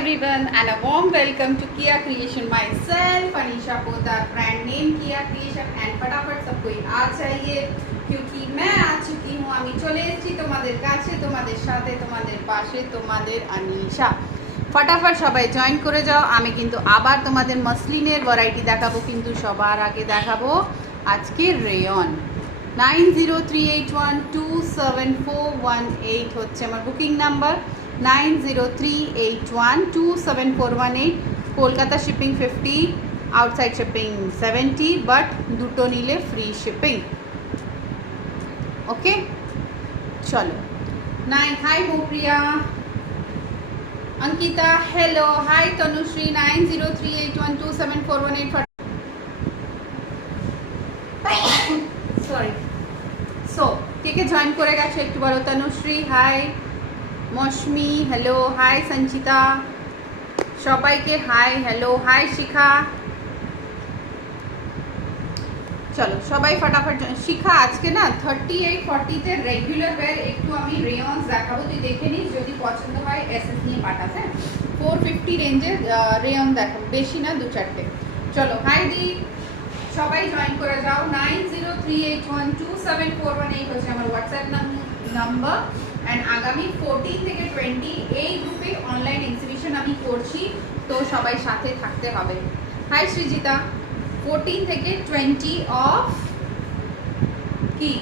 everyone and a warm welcome to Kia Creation. Myself Anisha Poddar, brand name Kia Creation and फटाफट सब कोई आ जाइए क्योंकि मैं आ चुकी हूँ আমি চলে এসেছি তোমাদের কাছে তোমাদের সাথে তোমাদের পাশে তোমাদের আনিশা फटाफट সবাই জয়েন করে যাও আমি কিন্তু আবার তোমাদের মসলিনের ভ্যারাইটি দেখাবো কিন্তু সবার আগে দেখাবো আজকে রেয়ন 9038127418 হচ্ছে আমার booking number 9038127418 Kolkata shipping 50 outside shipping 70 but দুটো নিলে ফ্রি শিপিং ওকে চলো hi Mopriya Ankita hello hi Tanushree 9038127418 sorry so के जॉइन करे गेছো একটু বলো Tanushree hi Mousumi hello hi Sanchita সবাইকে হাই हेलो हाय শিখা চলো সবাই फटाफट শিখা আজকে না 38 40 তে রেগুলার ওয়্যার একটু আমি রেয়নস দেখাবো তুই দেখে নিস যদি পছন্দ হয় এসএস নিয়ে পাঠাস হ্যাঁ 450 রেঞ্জের রেয়ন দেখাবো বেশি না দু চারটে চলো হাই দি সবাই জয়েন করে যাও 9038127418 হচ্ছে আমার হোয়াটসঅ্যাপ নাম্বার এন্ড আগামী 14 থেকে 20 এই গ্রুপে অনলাইন এক্সিবিশন আমি করছি তো সবাই সাথে থাকতে হবে হাই সৃজিতা 14 থেকে 20 অফ কি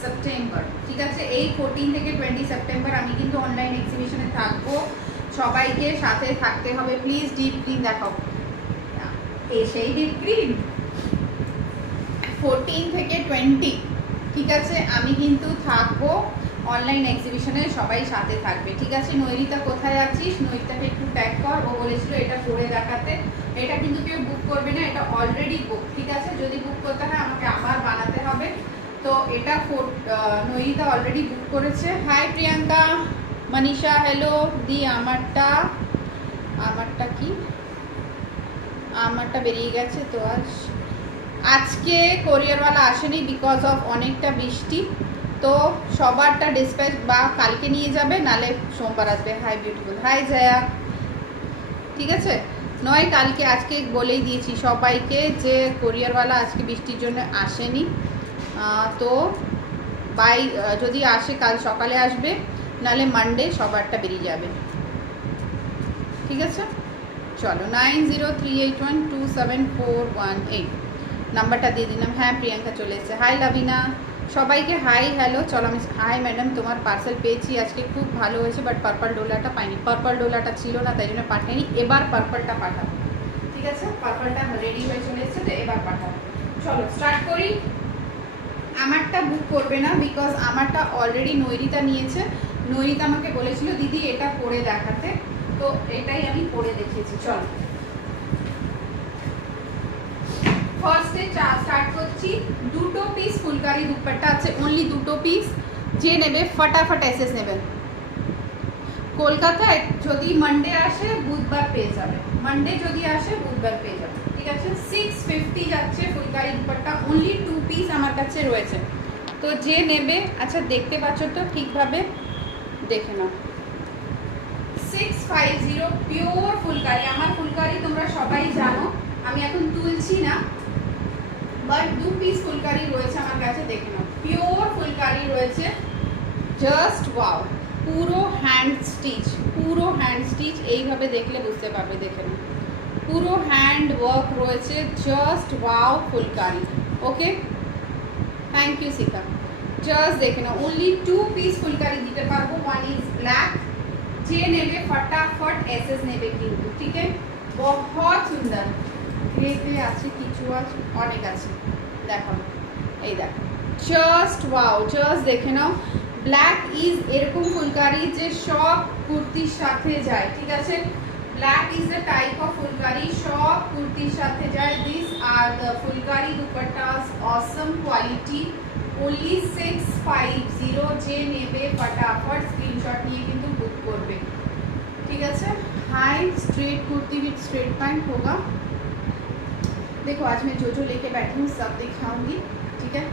সেপ্টেম্বর ঠিক আছে এই 14 থেকে 20 সেপ্টেম্বর আমি কিন্তু অনলাইন এক্সিবিশনে থাকবো সবাইকে সাথে থাকতে হবে প্লিজ ডিপ গ্রিন দেখাও সেই ডিপ গ্রিন 14 থেকে 20 ঠিক আছে আমি কিন্তু থাকবো অনলাইন এক্সিবিশনে সবাই সাথে থাকবে ঠিক আছে নৈরিতা কোথায় আছিস নৈরিতাকে একটু ট্যাগ কর ও বলেছিল এটা পরে দেখাতে এটা কিন্তু কেউ বুক করবে না এটা অলরেডি বুক ঠিক আছে যদি বুক করতে হয় আমাকে আবার বানাতে হবে তো এটা নৈরিতা অলরেডি বুক করেছে হাই প্রিয়াঙ্কা মনীষা হ্যালো দি আমারটা কি আমারটা বেরিয়ে গেছে তো আজকে কোরিয়ারওয়ালা আসেনি বিকজ অফ অনেকটা বৃষ্টি তো সবারটা ডিসপ্যাচ বা কালকে নিয়ে যাবে নালে সোমবার আসবে হাই বিউটিফুল হাই জয়া ঠিক আছে নয় কালকে আজকে বলেই দিয়েছি সবাইকে যে কোরিয়ারওয়ালা আজকে বৃষ্টির জন্য আসেনি তো যদি আসে কাল সকালে আসবে নালে মানডে সবারটা বেরিয়ে যাবে ঠিক আছে চলো 9038127418 নাম্বারটা দিয়ে দিলাম হ্যাঁ প্রিয়াঙ্কা চলে এসেছে হাই লাভিনা সবাইকে হাই হ্যালো চলো আমি হাই ম্যাডাম তোমার পার্সেল পেয়েছি আজকে খুব ভালো হয়েছে বাট পার্পল ডোলাটা পাইনি পার্পল ডোলাটা ছিল না তাই জন্য পাঠাইনি এবার পার্পলটা পাঠাবো ঠিক আছে পার্পলটা রেডি হয়ে চলে এসেছে তো এবার পাঠাবো চলো স্টার্ট করি আমারটা বুক করবে না বিকজ আমারটা অলরেডি নৈরিতা নিয়েছে নৈরিতা আমাকে বলেছিল দিদি এটা পরে দেখাতে তো এটাই আমি পরে দেখিয়েছি চলো ফার্স্টে স্টার্ট করছি দুটো পিস ফুলকারি দুপাট্টা আছে অনলি দুটো পিস যে নেবে ফটাফট এসএস নেবেন কলকাতায় যদি মানডে আসে বুধবার পেয়ে যাবে মানডে যদি আসে বুধবার পেয়ে যাবে ঠিক আছে 650 যাচ্ছে phulkari dupatta only two piece আমার কাছে রয়েছে তো যে নেবে আচ্ছা দেখতে পাচ্ছ তো ঠিকভাবে দেখে নাও 650 পিওর ফুলকারি আমার ফুলকারি তোমরা সবাই জানো আমি এখন তুলছি না বাট দু পিস ফুলকারি রয়েছে আমার কাছে দেখে নাও পিওর ফুলকারি রয়েছে জাস্ট ওয়াও পুরো হ্যান্ড স্টিচ এইভাবে দেখলে বুঝতে পারবে দেখে নাও পুরো হ্যান্ড ওয়ার্ক রয়েছে just wow phulkari okay thank you Shikha just দেখে নাও অনলি টু পিস ফুলকারি দিতে পারবো ওয়ান ইজ ব্ল্যাক যে নেবে ফটাফট এসএস নেবে কিন্তু ঠিক আছে বহুত সুন্দর গ্রে আছে কিছু আছে অনেক আছে দেখো এই দেখো জাস্ট ওয়াও জাস্ট দেখে নাও ব্ল্যাক ইজ এরকম ফুলকারি যে সব কুর্তির সাথে যায় ঠিক আছে black is the type of phulkari সব কুর্তির সাথে যায় this are the phulkari dupattas awesome quality only 650 যে নেবে फटाफट स्क्रीनशॉट নিয়ে কিন্তু বুক করবে ঠিক আছে high straight kurti with straight pant होगा देखो आज मैं जो जो लेके बैठी हूँ सब दिखाऊंगी ठीक है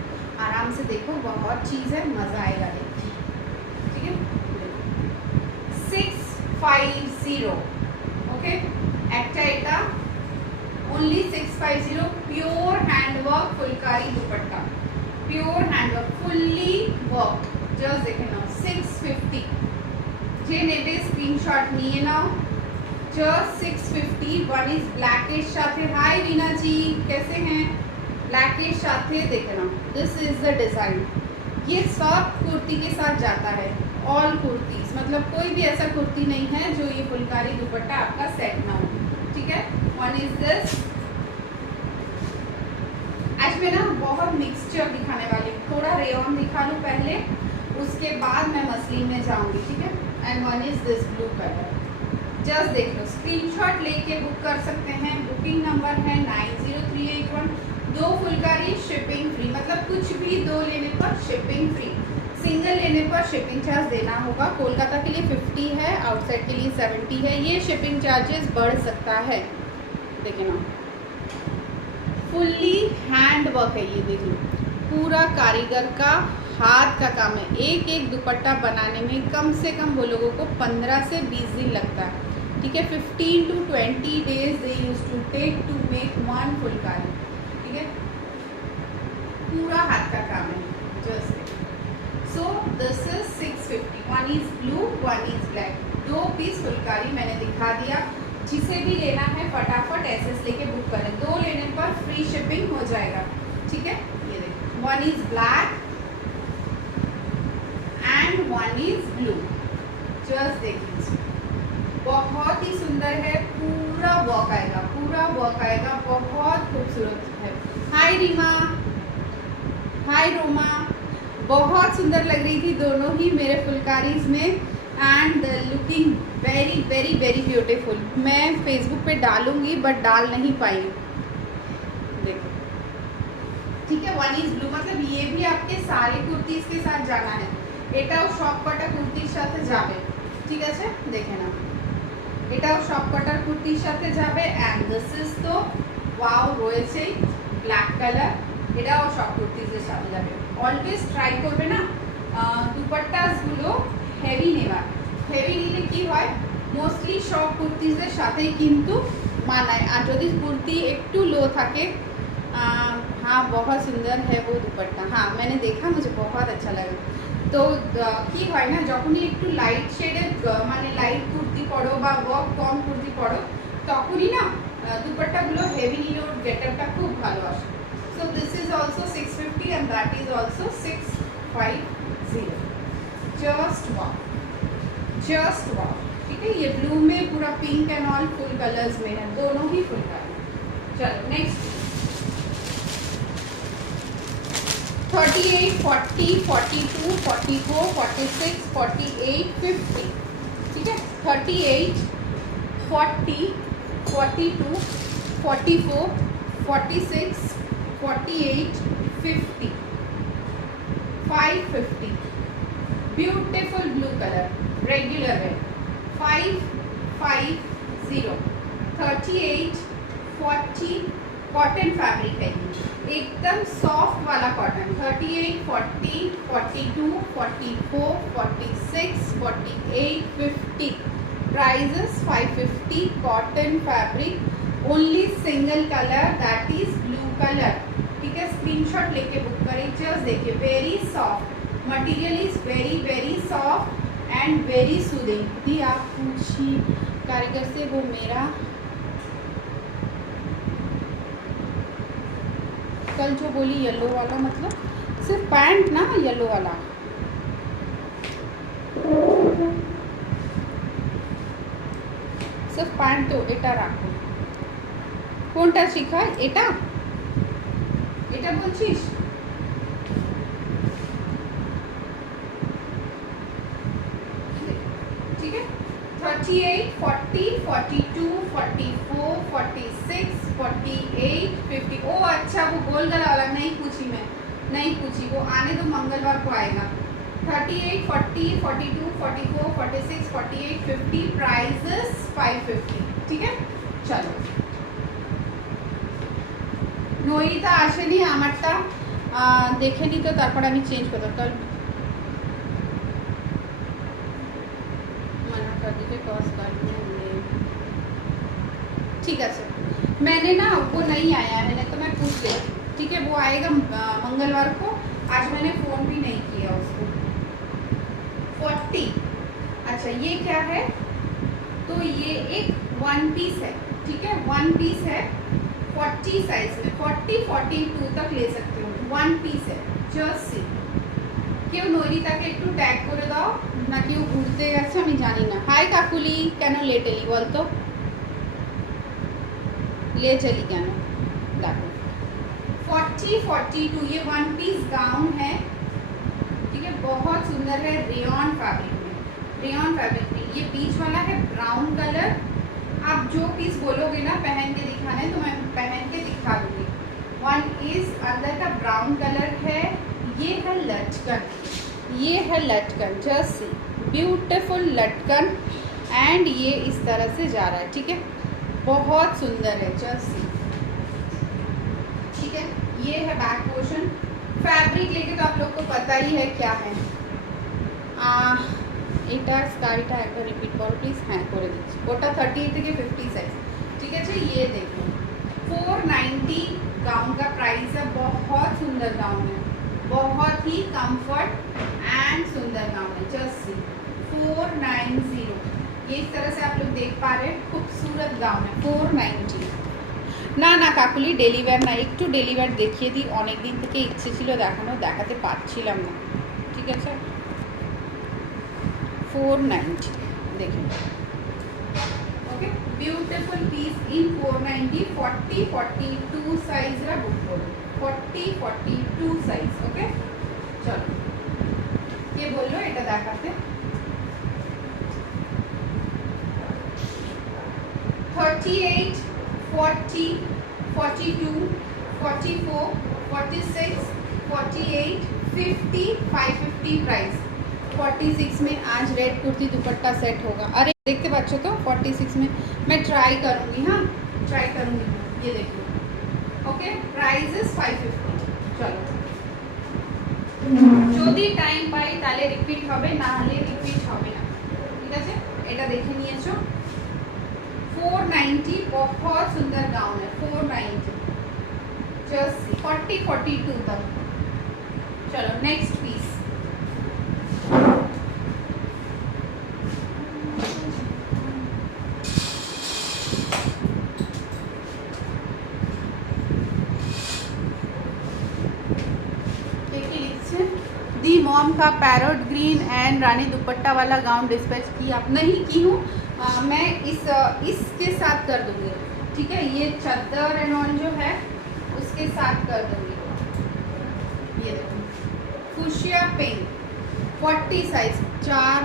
आराम से देखो बहुत चीज़ है मज़ा आएगा देखिए ठीक है 650 ওকে। একটা এটা only 650 pure handwork phulkari dupatta, pure handwork fully worked, just দেখে নাও 650। যে নেবে স্ক্রিনশট নিয়ে নাও, just 650। वन इज ब्लैक के साथे, हाय रीना जी कैसे हैं, ब्लैक के साथे देखे now, this is the design. ये सब कुर्ती के साथ जाता है, ऑल कुर्तीज, मतलब कोई भी ऐसा कुर्ती नहीं है जो ये फुलकारी दुपट्टा आपका सेट ना हो, ठीक है। One is this. आज मैं ना बहुत मिक्सचर दिखाने वाली हूँ, थोड़ा रेयन दिखा लूँ पहले, उसके बाद मैं मसलिन में जाऊंगी, ठीक है। And one is this blue colour, just देख लो, स्क्रीनशॉट लेके बुक कर सकते हैं। बुकिंग नंबर है 90381। 2 फुलकारी शिपिंग फ्री, मतलब कुछ भी 2 लेने पर शिपिंग फ्री, सिंगल लेने पर शिपिंग चार्ज देना होगा। कोलकाता के लिए 50 है, आउटसाइड के लिए 70 है। ये शिपिंग चार्जेस बढ़ सकता है, देखिए ना, फुल्ली हैंड वर्क है ये, देख लो, पूरा कारीगर का हाथ का काम है। एक एक दुपट्टा बनाने में कम से कम वो लोगों को 15 से 20 दिन लगता है, ठीक है। 15 to 20 days they used to take to make one Phulkari, ठीक है, पूरा हाथ का काम है। Just so this is 650। One is blue, one is black, 2 piece phulkari मैंने दिखा दिया। जिसे भी लेना है फटाफट एसएस लेके बुक करें, 2 लेने पर फ्री शिपिंग हो जाएगा, ठीक है। ये देखो, one is black and one is blue, just देख लीजिए, बहुत ही सुंदर है, पूरा वर्क आएगा, पूरा वर्क आएगा, बहुत खूबसूरत है। हाय रीमा, हाय रोमा, बहुत सुंदर लग रही थी दोनों ही मेरे फुलकारीज में, and looking very very very beautiful. मैं फेसबुक पे डालूंगी बट डाल नहीं पाई, देखो, ठीक है। वन इज ब्लू, मतलब ये भी आपके सारे कुर्तीज के साथ जाना है, এটাও সব কটা কুর্তির সাথে যাবে, ঠিক আছে, দেখে নাও, এটাও সব কটার কুর্তির সাথে যাবে। এন্ড দিস ইজ তো ওয়াও রয়েছে ব্ল্যাক কালার, এটাও সব কুর্তিজের সাথে যাবে। অলওয়েজ ট্রাই করবে না দুপাট্টাসগুলো হেভি নেওয়ার, হেভি নিলে কি হয়, মোস্টলি সব কুর্তিজের সাথেই কিন্তু মানায়। আর যদি কুর্তি একটু लो থাকে, हाँ बहुत सुंदर है वो दुपट्टा, हाँ मैंने देखा, मुझे बहुत अच्छा लगा। तो কি হয় না, যখনই একটু লাইট শেডের মানে লাইট কুর্তি পরো বা ওয়ার্ক কম কুর্তি পরো, তখনই না দুপাট্টাগুলো হেভি নিলে ওর গেটআপটা খুব ভালো আসে। So this is also 650 and that is also 650। Just wow, just wow, ठीक है। ये ब्लू में पूरा pink and all full colours में है, दोनों ही फुल कलर। चलो नेक्स्ट 38, 40, 42, 44, 46, 48, 50, ठीक है। 38, 40, 42, 44, 46, 48, 50, 550, ब्यूटीफुल ब्लू कलर, रेगुलर है, 550, 38, 40, कॉटन फैब्रिक है, एकदम सॉफ्ट वाला cotton. 38, 40, 42, 44, 46, 48, 50, prices 550, cotton fabric, only single colour that is blue colour, ठीक है। स्क्रीनशॉट लेके बुक करें। जस्ट देखिए, very soft material is very very soft and very soothing. भी आप पूछिए कारीगर से, वो मेरा कल जो बोली येलो वाला, मतलब सिर्फ पैंट ना येलो वाला, सिर्फ पैंट तो এটা রাখো। কোনটা শিখায়, এটা এটা বলছিস, ठीक है। 38, 40, 42, 44, 46, 48, 50। ओ अच्छा, वो गोल गला वाला नहीं पूछी मैं, नहीं पूछी, वो आने दो, मंगलवार को आएगा। 38, 40, 42, 44, 46, 48, 50, प्राइजेस 550, ठीक है। चलो, নইতা আসেনি, আমারটা দেখে নি, তো তারপর আমি চেঞ্জ করতাম। কাল माना कर दीजिए, टॉस करने में ठीक है सर, मैंने ना वो नहीं आया है, नहीं तो मैं पूछ लेती। ठीक है, वो आएगा मंगलवार को। आज मैंने फ़ोन भी नहीं किया उसको। 40। अच्छा ये क्या है, तो ये एक 1 पीस है। ठीक है, 1 पीस है 40 साइज में, 42 तक ले सकते हो। 1 পিস है, জাস্ট সি। কেউ নৈরিতাকে একটু ট্যাগ করে দাও, নাকি ও ঘুরতে গেছে আমি জানি না। হাই কাকুলি, কেন লেট এলি বলতো, ले चली क्या ना। देखो 42 ये 1 पीस गाउन है। ठीक है, बहुत सुंदर है, रेयॉन फैब्रिक में, रेयॉन फैब्रिक में। ये बीच वाला है ब्राउन कलर। आप जो पीस बोलोगे ना पहन के दिखाना है तो मैं पहन के दिखा दूंगी। 1 इज अंदर का ब्राउन कलर है। ये है लटकन, ये है लटकन, जस्ट सी ब्यूटीफुल लटकन। एंड ये इस तरह से जा रहा है। ठीक है, बहुत सुंदर है, जस्ट सी। ठीक है, ये है बैक पोर्शन। फैब्रिक लेके तो आप लोग को पता ही है क्या है। এটার স্কার্টটা একবার রিপিট করো প্লিজ। হ্যাঁ করে দিচ্ছি। ওটা 38 থেকে 50 সাইজ। ঠিক আছে, ये देखो 490 गाउन का प्राइस है। बहुत सुंदर गाउन है, बहुत ही कंफर्ट एंड सुंदर गाउन है, जस्ट सी 490। ये इस तरह से आप लोग देख पा रहे हैं, खूबसूरत गाउन है 490। না না কাকুলি ডেলিভার না, একটু ডেলিভার দেখিয়ে দিই। অনেক দিন থেকে ইচ্ছে ছিল দেখানো, দেখাতে পারছিলাম না। ঠিক আছে, 490 দেখেন। ওকে, বিউটিফুল পিস ইন 490। 40-42 সাইজরা বুক করুন, 40-42 সাইজ। ওকে চলো, কে বললো এটা দেখাতে। 38, 40, 42, 44, 46, 48, 50, 550 प्राइस। 46 में आज रेड कुर्ती दुपट्टा सेट होगा। अरे देखते बच्चों, तो 46 में मैं ट्राई करूँगी। हाँ ट्राई करूँगी, ये देखो। Okay, price is 550। चलो, যদি টাইম পাই তাহলে রিপিট হবে, না হলে রিপিট হবে না। ঠিক আছে, এটা দেখে নিয়েছো। 490, बहुत सुंदर गाउन है 490, जस्ट 40-42 तक। चलो नेक्स्ट पीस। दी मॉम का पैरोट ग्रीन एंड रानी दुपट्टा वाला गाउन डिस्पैच की आप नहीं की हूँ। मैं इसके साथ कर दूंगी। ठीक है, ये चादर एंड ऑल जो है उसके साथ कर दूंगी। ये देखो फुशिया पिंक 40 साइज। 4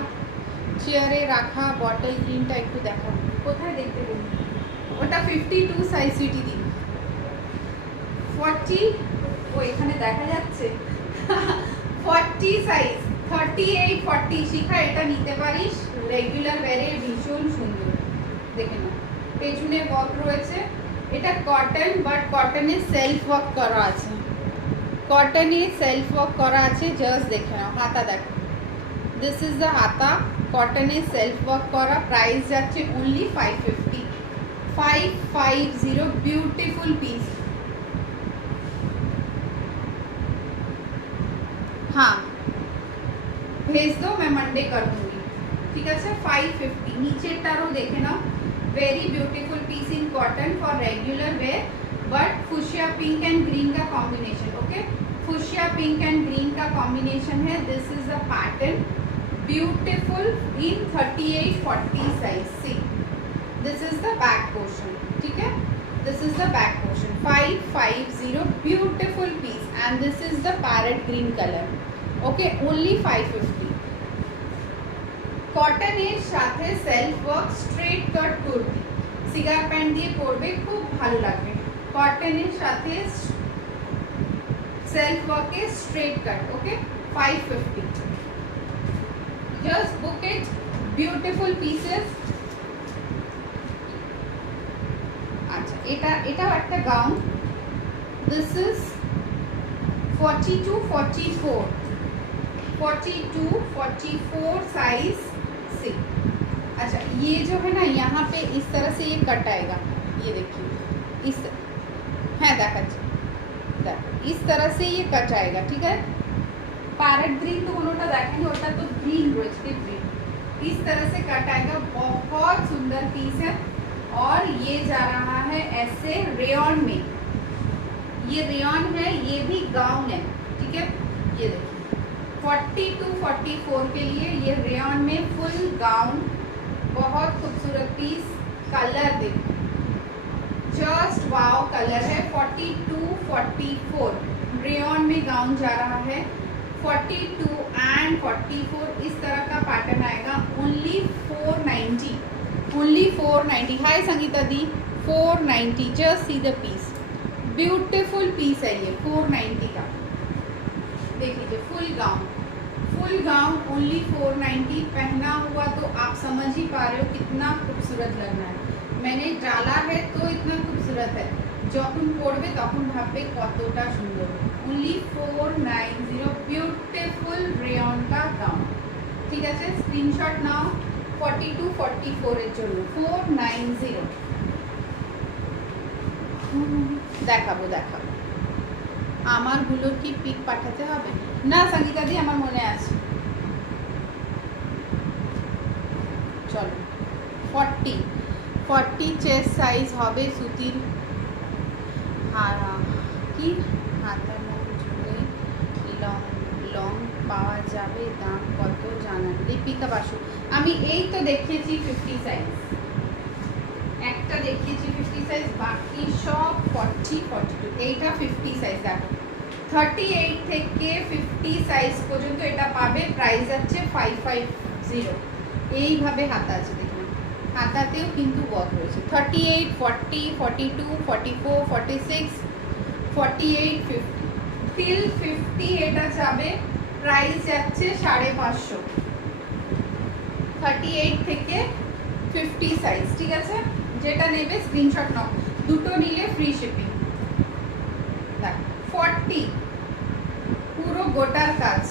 চেয়ারে রাখা বটল গ্রিনটা একটু দেখো, কোথায় দেখতে পাবো? ওটা 52 সাইজ সুইটি দি। 40 ও এখানে দেখা যাচ্ছে 40 সাইজ। 38, 40 শিখা, এটা নিতে পারিস রেগুলার ওয়্যারে, ভীষণ সুন্দর। দেখে নাও, পেছনে ওয়ার্ক রয়েছে। এটা কটন, বাট কটনে সেলফ ওয়ার্ক করা আছে, কটনে সেলফ ওয়ার্ক করা আছে। জাস্ট দেখে নাও, হাতা দেখো, দিস ইজ দ্য হাতা, কটনে সেলফ ওয়ার্ক করা। প্রাইস যাচ্ছে অনলি 550, 550। Beautiful piece. हाँ भेज दो, मैं मंडे कर दूंगी। ठीक है, 550। नीचे टारो देखे ना, very beautiful piece in cotton for regular wear, but fuchsia pink and green का combination. Okay, fuchsia pink and green का कॉम्बिनेशन है। This is the pattern, beautiful in 38-40 size. See this is the back portion. ठीक है, this is the back portion. 550, beautiful piece. And this is the parrot green colour. Okay, only 550। কটনের সাথে self work straight cut kurti, cigar pant দিয়ে পরবে, খুব ভালো লাগবে। কটনের সাথে সেলফ ওয়ার্কে স্ট্রেট কাট। ওকে, 550। জাস্ট বুক ইট, বিউটিফুল পিসেস। আচ্ছা, এটাও একটা গাউন। দিস ইজ 42-44, 42-44 साइज से। अच्छा, ये जो है ना, यहाँ पे इस तरह से ये कट आएगा, ये देखिए इस, हाँ দেখাচ্ছি, দেখ इस तरह से ये कट आएगा, ठीक है। पैरेट ग्रीन तो उन्होंने देखेंगे, ওটা तो ग्रीन রয়েছে ग्रीन, इस तरह से कट आएगा। बहुत सुंदर पीस है और ये जा रहा है ऐसे रेयन में, ये रेयन है, ये भी गाउन है, ठीक है। ये देखिए 40 to 44 के लिए ये रेयन में फुल गाउन, बहुत खूबसूरत पीस। कलर देखो, जस्ट वाव कलर है। 40 to 44 रेयन में गाउन जा रहा है। 42 एंड 44 इस तरह का पैटर्न आएगा। Only 490, only 490। हाय संगीता दी, 490। Just see the piece, beautiful piece है ये 490 का। देख लीजिए full gown, full gown only 490। पहना हुआ तो आप समझ ही पा रहे हो कितना खूबसूरत लग रहा है। मैंने डाला है तो इतना खूबसूरत है, যখন পড়বে তখন ভাববে কতটা সুন্দর। ओनली 490, ब्यूटीफुल रेयन का गाउन, ঠিক আছে। স্ক্রিনশট নাও 40 to 44 এর জন্য 490। দেখাবো দেখাবো, আমারগুলোর কি পিক পাঠাতে হবে না সঙ্গীতা দি, আমার মনে আছে। চলো 40 চেস্ট সাইজ হবে সুতির। কি হাতার ঝুলে লং লং পাওয়া যাবে, দাম কত জানান। দীপিকা বাসু, আমি এই তো দেখিয়েছি 50 সাইজ, একটা দেখিয়েছি 50 সাইজ, বাকি সব 40 42। এইটা 50 সাইজ দেখো, 38 থেকে 50 সাইজ পর্যন্ত এটা পাবে। প্রাইস আছে 550। এইভাবে হাতা আছে দেখুন, হাতাতেও কিন্তু ওয়ার্ক রয়েছে। 38, 40, 42, 44, 46, 48, 50 টিল 50 এটা যাবে। প্রাইস যাচ্ছে 550। 38 থেকে 50 সাইজ, ঠিক আছে। যেটা নেবে স্ক্রিনশট নাও, দুটো নিলে ফ্রি শিপিং। দেখ 40 পুরো গোটার কাজ,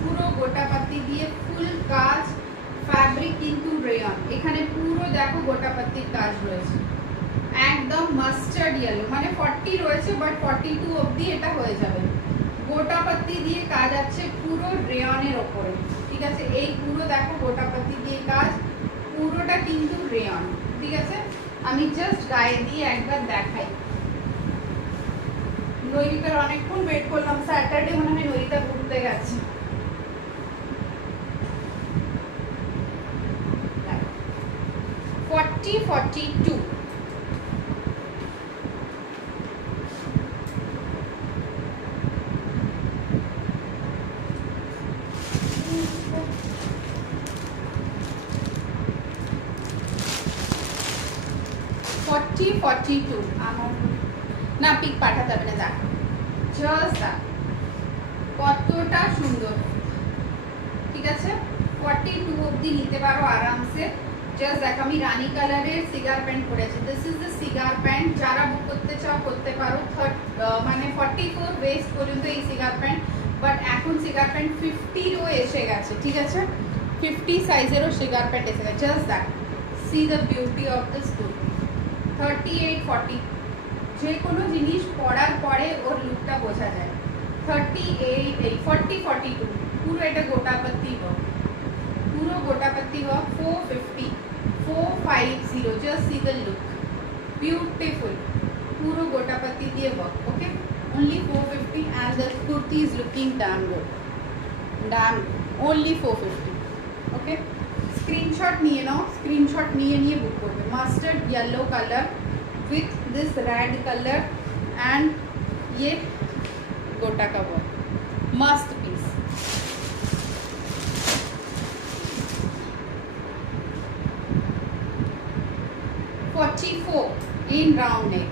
পুরো গোটা পাতি দিয়ে ফুল কাজ। ফ্যাব্রিক কিন্তু রেয়ন, এখানে পুরো দেখো গোটা পাতির কাজ রয়েছে, একদম মাস্টার্ড ইয়েলো, মানে 40 রয়েছে বাট 42 অবধি এটা হয়ে যাবে। গোটা পাতি দিয়ে কাজ আছে পুরো রেয়নের ওপরে, ঠিক আছে। এই পুরো দেখো গোটা পাতি দিয়ে কাজ, পুরোটা কিন্তু রেয়ন, ঠিক আছে। আমি জাস্ট গায়ে দিয়ে একবার দেখাই। নৈরিতার অনেকক্ষণ ওয়েট করলাম, স্যাটারডে মনে হয় নৈরিতা ঘুরতে গেছে। 40, 42 40, 42 আমার না পিক পাঠাতে হবে না। দেখ জাস্ট কতটা সুন্দর, ঠিক আছে। 42 অবধি নিতে পারো আরামসে। জাস্ট দেখ আমি রানী কালারের সিগার প্যান্ট পরেছি, this is the cigar pant. যারা বুক করতে চাও করতে পারো। মানে 44 ওয়েস্ট পর্যন্ত এই সিগার প্যান্ট, বাট এখন সিগার প্যান্ট 50রও এসে গেছে, ঠিক আছে। 50 সাইজেরও সিগার প্যান্ট এসে গেছে। জাস্ট দেখ, C the beauty of this kurti. 38, 40 যে কোনো জিনিস পরার পরে ওর লুকটা বোঝা যায়। 38, 40, 42 পুরো এটা গোটা পাত্তি হোক, পুরো গোটা পাত্তি হোক। 450, 450। Just see the look, beautiful, পুরো গোটা পাত্তি দিয়ে হোক। ওকে, only 450 and the kurti is looking damn good, damn, only 450। Okay, screenshot নিয়ে নাও, স্ক্রিনশট নিয়ে নিয়ে বুক করবে। Mustard yellow colour with this red color and ये गोटा का वर्क, मस्त पीस। in round neck,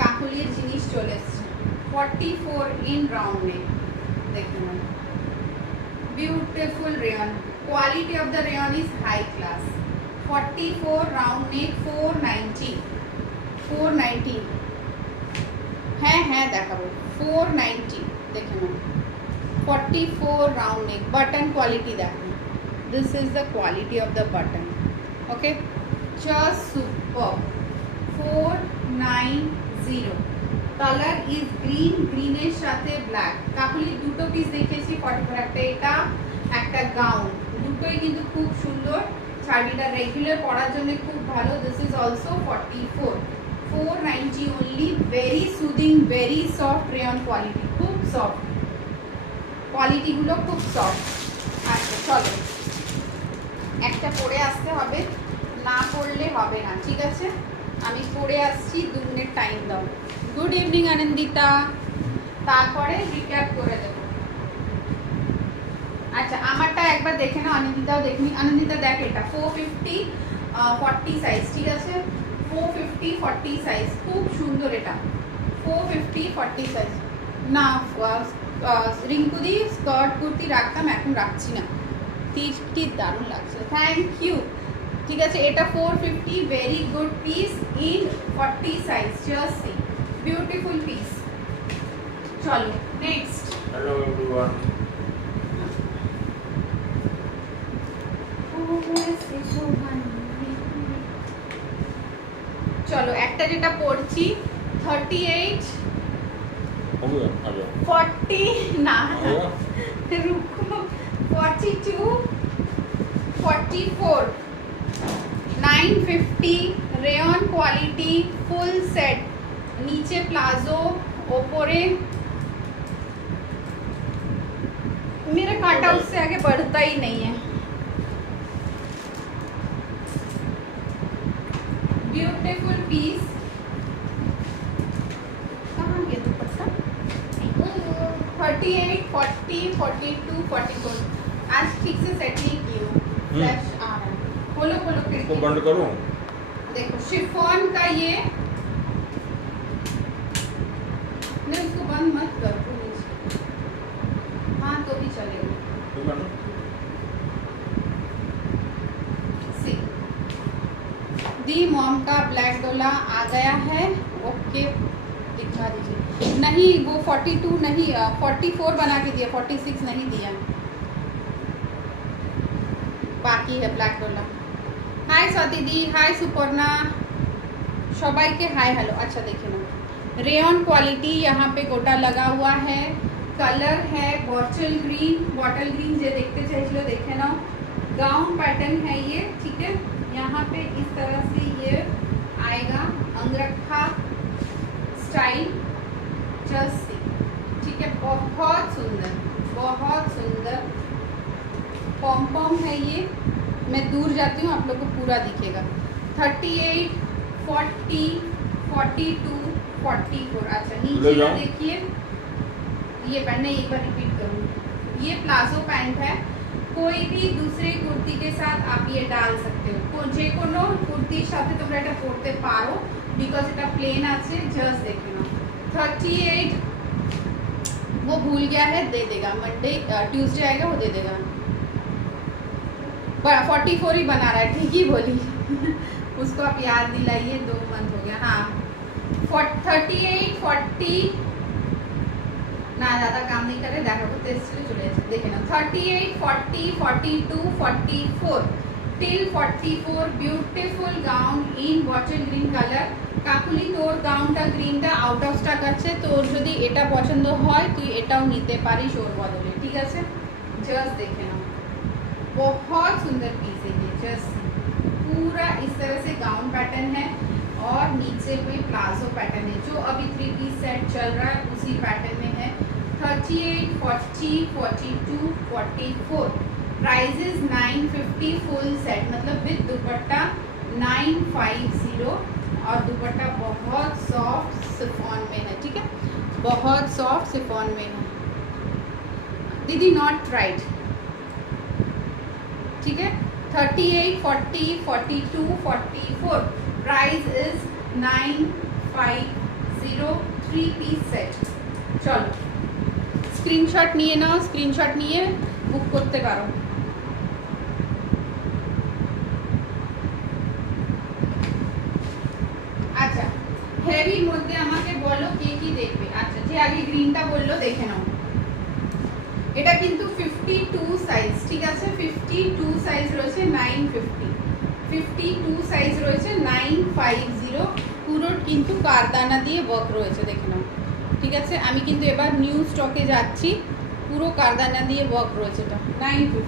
কাকুলির জিনিস চলে এসছে। 44 in round neck, দেখুন beautiful rayon, quality of the rayon is high class। 44 round neck, 490, 490। হ্যাঁ হ্যাঁ দেখাবো, 490 দেখে নাও। 44 round neck, button quality দেখুন, this is the quality of the button। okay, just superb। 490। Colour is green, গ্রিনের সাথে black. Kakuli দুটো piece দেখেছি 44, একটা এটা একটা গাউন, দুটোই কিন্তু খুব সুন্দর। শাড়িটা রেগুলার পরার জন্য খুব ভালো। This is also 44, 490 only, very soothing, very soft rayon quality, খুব সফট কোয়ালিটি গুলো, খুব সফট। আচ্ছা চলো একটা পরে আসতে হবে, না পড়লে হবে না, ঠিক আছে? আমি পরে আসছি, 2 মিনিট টাইম দাও। গুড ইভিনিং আনন্দিতা, তারপরে রিক্যাপ করে দেব। আচ্ছা আমারটা একবার দেখে নাও, আনন্দিতাও দেখনি। আনন্দিতা দেখ, এটা 450 40 সাইজ, ঠিক আছে? 450 40 সাইজ, খুব সুন্দর এটা। 450 40 সাইজ না, রিঙ্কুদি স্কার্ট কুর্তি রাখতাম, এখন রাখছি না। কি দারুণ লাগছে, থ্যাংক ইউ। ঠিক আছে, এটা 450, very good piece in 40 size, just see beautiful piece. চলো নেক্সট। Hello everyone. চলো একটা যেটা পড়ছি 38 40 না রুকো 42 44 950 रेयन क्वालिटी फुल सेट, नीचे प्लाजो, ऊपरे मेरा कांटा उससे आगे बढ़ता ही नहीं है। Beautiful piece. कहाँ गया दुपट्टा? 38 40 42 44। आज ठीक से सेट नहीं की हूँ, फ्लैश आ रहा है। खोलो खोलो इसको खिड़की। बंद करूं? देखो शिफॉन का ये, नहीं उसको बंद मत करो, हाँ तो भी चलेगा। ठीक है ना? सी दी मॉम का ब्लैक डोला आ गया है, ओके दिखा दीजिए। नहीं वो 42 नहीं 44 बना के दिया, 46 नहीं दिया, बाकी है ब्लैक डोला। हाय स्वाति दी, हाय सुपर्णा, সবাইকে হাই হ্যালো। अच्छा देखिए ना, रेयन क्वालिटी यहाँ पे गोटा लगा हुआ है, कलर है बॉटल ग्रीन जो देखते चाहिए देखे ना। गाउन पैटर्न है ये, ठीक है? यहाँ पे इस तरह से ये आएगा, अंगरखा स्टाइल, जस्ट सी, ठीक है? बहुत सुंदर, बहुत सुंदर पॉम पॉम है ये। मैं दूर जाती हूँ, आप लोग को पूरा दिखेगा। 38 40 42 44। अच्छा नीचे का देखिए, ये पैंट नहीं, एक बार रिपीट करूँगी। ये प्लाजो पैंट है, कोई भी दूसरे कुर्ती के साथ आप ये डाल सकते हो, जे कोनो कुर्तीर साथे তোমরা এটা পরতে পারো, বিকজ এটা প্লেন আছে। জাস্ট দেখে নাও। 38 वो भूल गया है, दे देगा मंडे ट्यूसडे आएगा, वो दे देगा। 44 ही बना रहा है, ठीक ही बोली उसको आप याद दिलाइए, 2 मंथ हो गया। हाँ 38 40 না দাদা কাম नहीं करे, देखो तो टेस्ट चले जाए, देखे ना। 38 40 42 44 till 44 beautiful gown in bottle green colour. Kakuli তোর গাউনটা গ্রিনটা আউট অফ স্টক আছে, তোর যদি এটা পছন্দ হয় তুই এটাও নিতে পারিস ওর বদলে, ঠিক আছে? জাস্ট দেখে নাও, बहुत सुंदर पीस है ये। जस्ट पूरा इस तरह से गाउन पैटर्न है और नीचे में प्लाजो पैटर्न है, जो अभी 3 पीस सेट चल रहा है उसी पैटर्न में है। 38 40 42 44, प्राइस इज 950 फुल सेट, मतलब विद दुपट्टा 950, और दुपट्टा बहुत सॉफ्ट शिफॉन में है, ठीक है? बहुत सॉफ्ट शिफॉन में है दीदी, नॉट राइट, ठीक है? 38 40 42 44, प्राइस इज 950, 3 पीस सेट। चलो स्क्रीनशॉट নিয়ে নাও, স্ক্রিনশট নিয়ে বুক করতে পারো। আচ্ছা হেভির মধ্যে আমাকে বলো কে কি দেখবে। আচ্ছা যে আগে গ্রিনটা বললো দেখে নাও, এটা কিন্তু 52 সাইজ, ঠিক আছে? 52 সাইজ রয়েছে 950, 52 সাইজ রয়েছে 950, পুরো কিন্তু কারদানা দিয়ে ওয়ার্ক রয়েছে, দেখে নাও। ঠিক আছে, আমি কিন্তু এবার নিউ স্টকে যাচ্ছি, পুরো কারদানা দিয়ে ওয়ার্ক রয়েছে। এটা 950।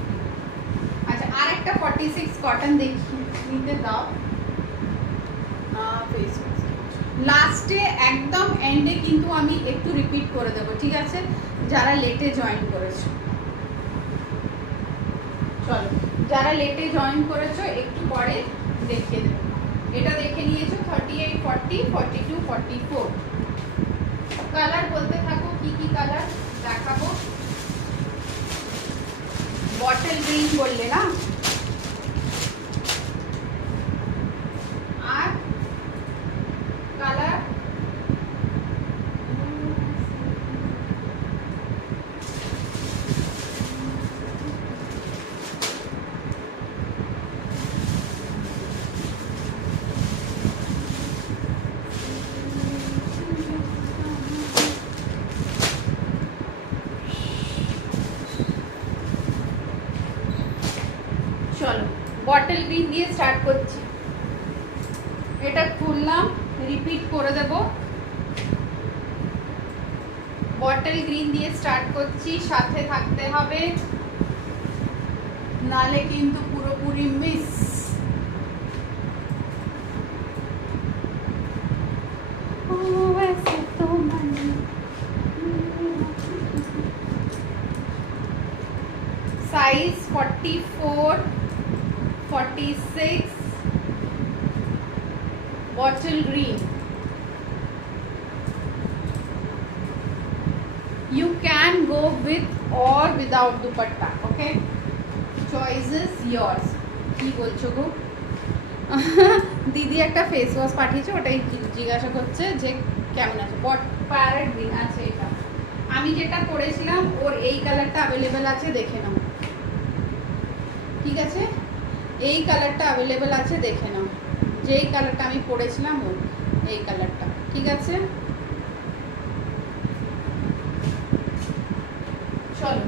আচ্ছা, আর একটা 46 কটন দেখি নিতে দাও। লাস্টে একদম এন্ডে কিন্তু আমি একটু রিপিট করে দেবো, ঠিক আছে, যারা লেটে জয়েন করেছো। চলো, যারা লেটে জয়েন করেছো একটু পরে দেখিয়ে দেবো। এটা দেখে নিয়েছো 38, 40, 42, 44। কালার বলতে থাকো, কি কি কালার দেখাবো। বটল গ্রিন বললে না, আর কালার চলো বটল গ্রিন দিয়ে স্টার্ট করছি। এটা খুললাম, রিপিট করে দেব। বটল গ্রিন দিয়ে স্টার্ট করছি, সাথে থাকতে হবে, নালে কিন্তু পুরোপুরি miss. Size 44, 46, bottle green. You can go with or without dupatta, okay? Choice is yours. কি বলছো গো? দিদি একটা ফেস ওয়াশ পাঠিয়েছে, ওটাই জিজ্ঞাসা করছে যে কেমন আছে। প্যারেট গ্রিন আছে এটা। আমি যেটা করেছিলাম ওর এই কালারটা অ্যাভেলেবেল আছে, দেখে নাও। ঠিক আছে, এই কালারটা অ্যাভেলেবেল আছে, দেখে নাও। যেই কালারটা আমি পরেছিলাম ওর এই কালারটা, ঠিক আছে। চলো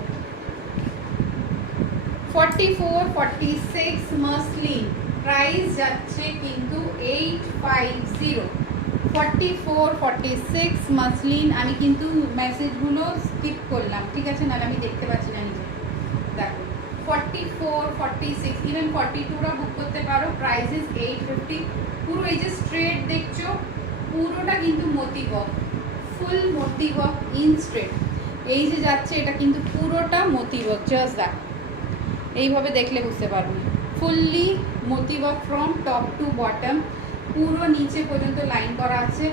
44, 46 মাসলিন, প্রাইস যাচ্ছে কিন্তু 850। 44, 46 মাসলিন। আমি কিন্তু মেসেজগুলো স্কিপ করলাম, ঠিক আছে, নাহলে আমি দেখতে পাচ্ছি না নিজে। দেখো 44, 46, ইভেন 42রা বুক করতে পারো। Price is 850। পুরো এই যে স্ট্রেট দেখছো, পুরোটা কিন্তু moti work, full moti work in straight. এই যে যাচ্ছে এটা কিন্তু পুরোটা মোতি ওয়ার্ক, জাস্ট দেখো, এইভাবে দেখলে বুঝতে পারবে। ফুললি মোতি work from top to bottom, পুরো নিচে পর্যন্ত লাইন করা আছে।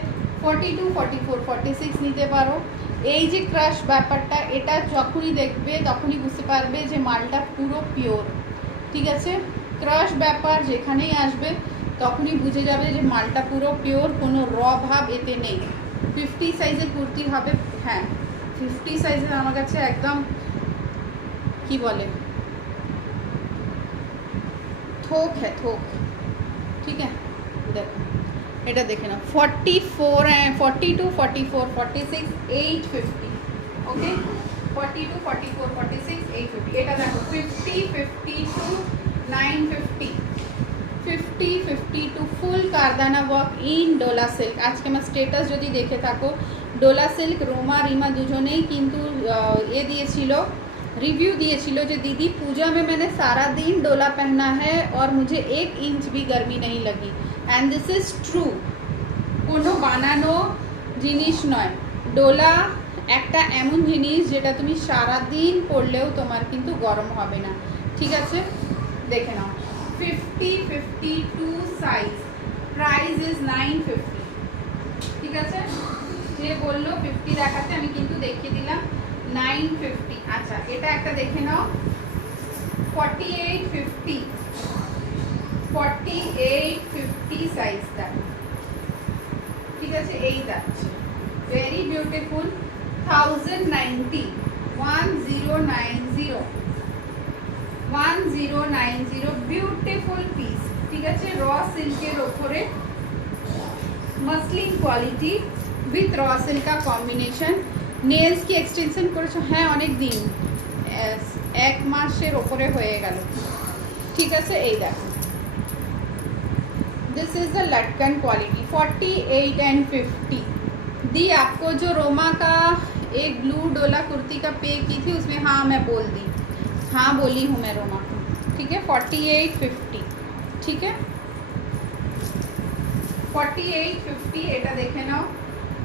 42, 44, 46 নিতে পারো। এই যে ক্রাশ ব্যাপারটা, এটা যখনই দেখবে তখনই বুঝতে পারবে যে মালটা পুরো পিওর, ঠিক আছে। ক্রাশ ব্যাপার যেখানেই আসবে তখনই বুঝে যাবে যে মালটা পুরো পিওর, কোনো র ভাব এতে নেই। 50 সাইজের কুর্তি হবে, হ্যাঁ 50 সাইজের আমার কাছে একদম কি বলে থোক হ্যাঁ, থোক। ঠিক আছে, দেখো এটা দেখে নাও। 44, 42, 44, 46, 850। ওকে, 42, 44, 46, 850। এটা দেখো 50, 52, 950, 50, 52 ফুল কারদানা ওয়ার্ক ইন ডোলা সিল্ক। আজকে আমার স্টেটাস যদি দেখে থাকো, ডোলা সিল্ক রোমা রিমা দুজনেই কিন্তু দিয়েছিল, रिव्यू দিয়েছিল যে दीदी पूजा में मैंने सारा दिन डोला पहना है और मुझे 1 इंच भी गर्मी नहीं लगी। एंड दिस इज ट्रू, কোনো বানানো জিনিস নয়। ডোলা একটা এমন জিনিস যেটা তুমি সারা দিন পরলেও তোমার কিন্তু গরম হবে না, ঠিক আছে। দেখে নাও 50, 52 সাইজ, প্রাইস ইজ 950। ঠিক আছে, যে বললো 50 দেখাতে আমি কিন্তু দেখিয়ে দিলাম 950। আচ্ছা, এটা একটা দেখে নাও 48, 50, 48, 50 সাইজটা, ঠিক আছে। এই যাচ্ছে ভেরি বিউটিফুল, 1090, 1090, 1090 বিউটিফুল পিস, ঠিক আছে। র সিল্কের ওপরে মসলিন কোয়ালিটি উইথ র সিল্কা কম্বিনেশন। নেলস কি এক্সটেনশন করেছো? হ্যাঁ, অনেক দিন, 1 মাসের ওপরে হয়ে গেল, ঠিক আছে। এই দেখো दिस इज द लटकन क्वालिटी 48 एंड 50 दी आपको। जो रोमा का एक ब्लू डोला कुर्ती का पे की थी उसमें हाँ मैं बोल दी, हाँ बोली हूँ मैं रोमा को, ठीक है। 48-50 ठीक है, 48-50 এটা দেখে নাও।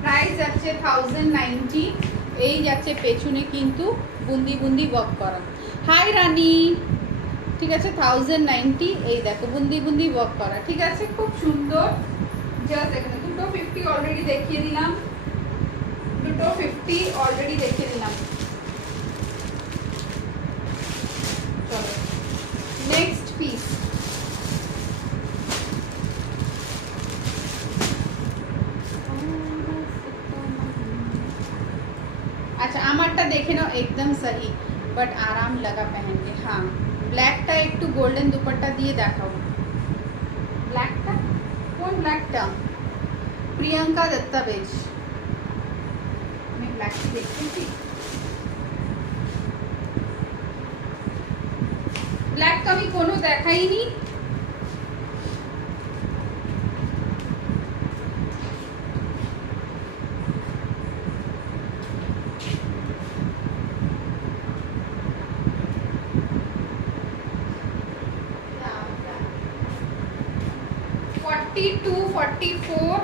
প্রাইস যাচ্ছে 1090। এই যাচ্ছে পেছনে কিন্তু বুন্দি বুন্দি ওয়ার্ক করা। হাই রানী, ঠিক আছে 1090। এই দেখো বুন্দি বুন্দি ওয়ার্ক করা, ঠিক আছে খুব সুন্দর। জাস্ট এখানে দুটো 50 অলরেডি দেখিয়ে দিলাম, দুটো 50 অলরেডি দেখিয়ে দিলাম। চলো নেক্সট পিস। अच्छा আমারটা দেখে নাও একদম সহি, বাট আরাম লাগা पहन के। हाँ ব্ল্যাকটা একটু গোল্ডেন দুপাট্টা দিয়ে দেখাও। ব্ল্যাকটা কোন ব্ল্যাকটা? প্রিয়াঙ্কা দত্তাবেজ। আমি ব্ল্যাকটা দেখতেছি, ব্ল্যাক তো আমি কোনো দেখাইনি। टू 44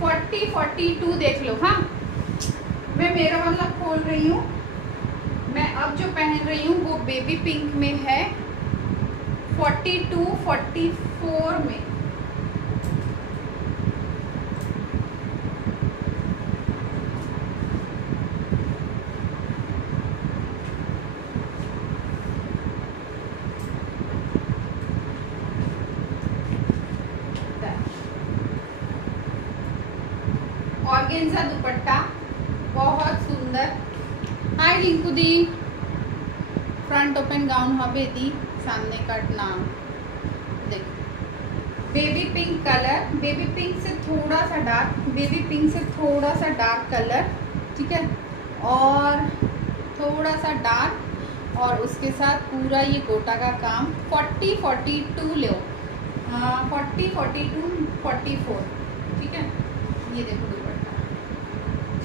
40 42 देख लो। हाँ मैं मेरा वाला खोल रही हूँ। मैं अब जो पहन रही हूँ वो बेबी पिंक में है, 42 44 में। ऑर्गेन्जा दुपट्टा बहुत सुंदर। हाय रिंकू दी, फ्रंट ओपन गाउन হবে दी, सामने कट नाम देख। Baby pink colour, baby pink से थोड़ा सा डार्क, बेबी पिंक से थोड़ा सा डार्क कलर, ठीक है, और थोड़ा सा डार्क, और उसके साथ पूरा ये गोटा का काम। 40 42 लो, 40 42 44, ठीक है। ये देखो दुपट्टा,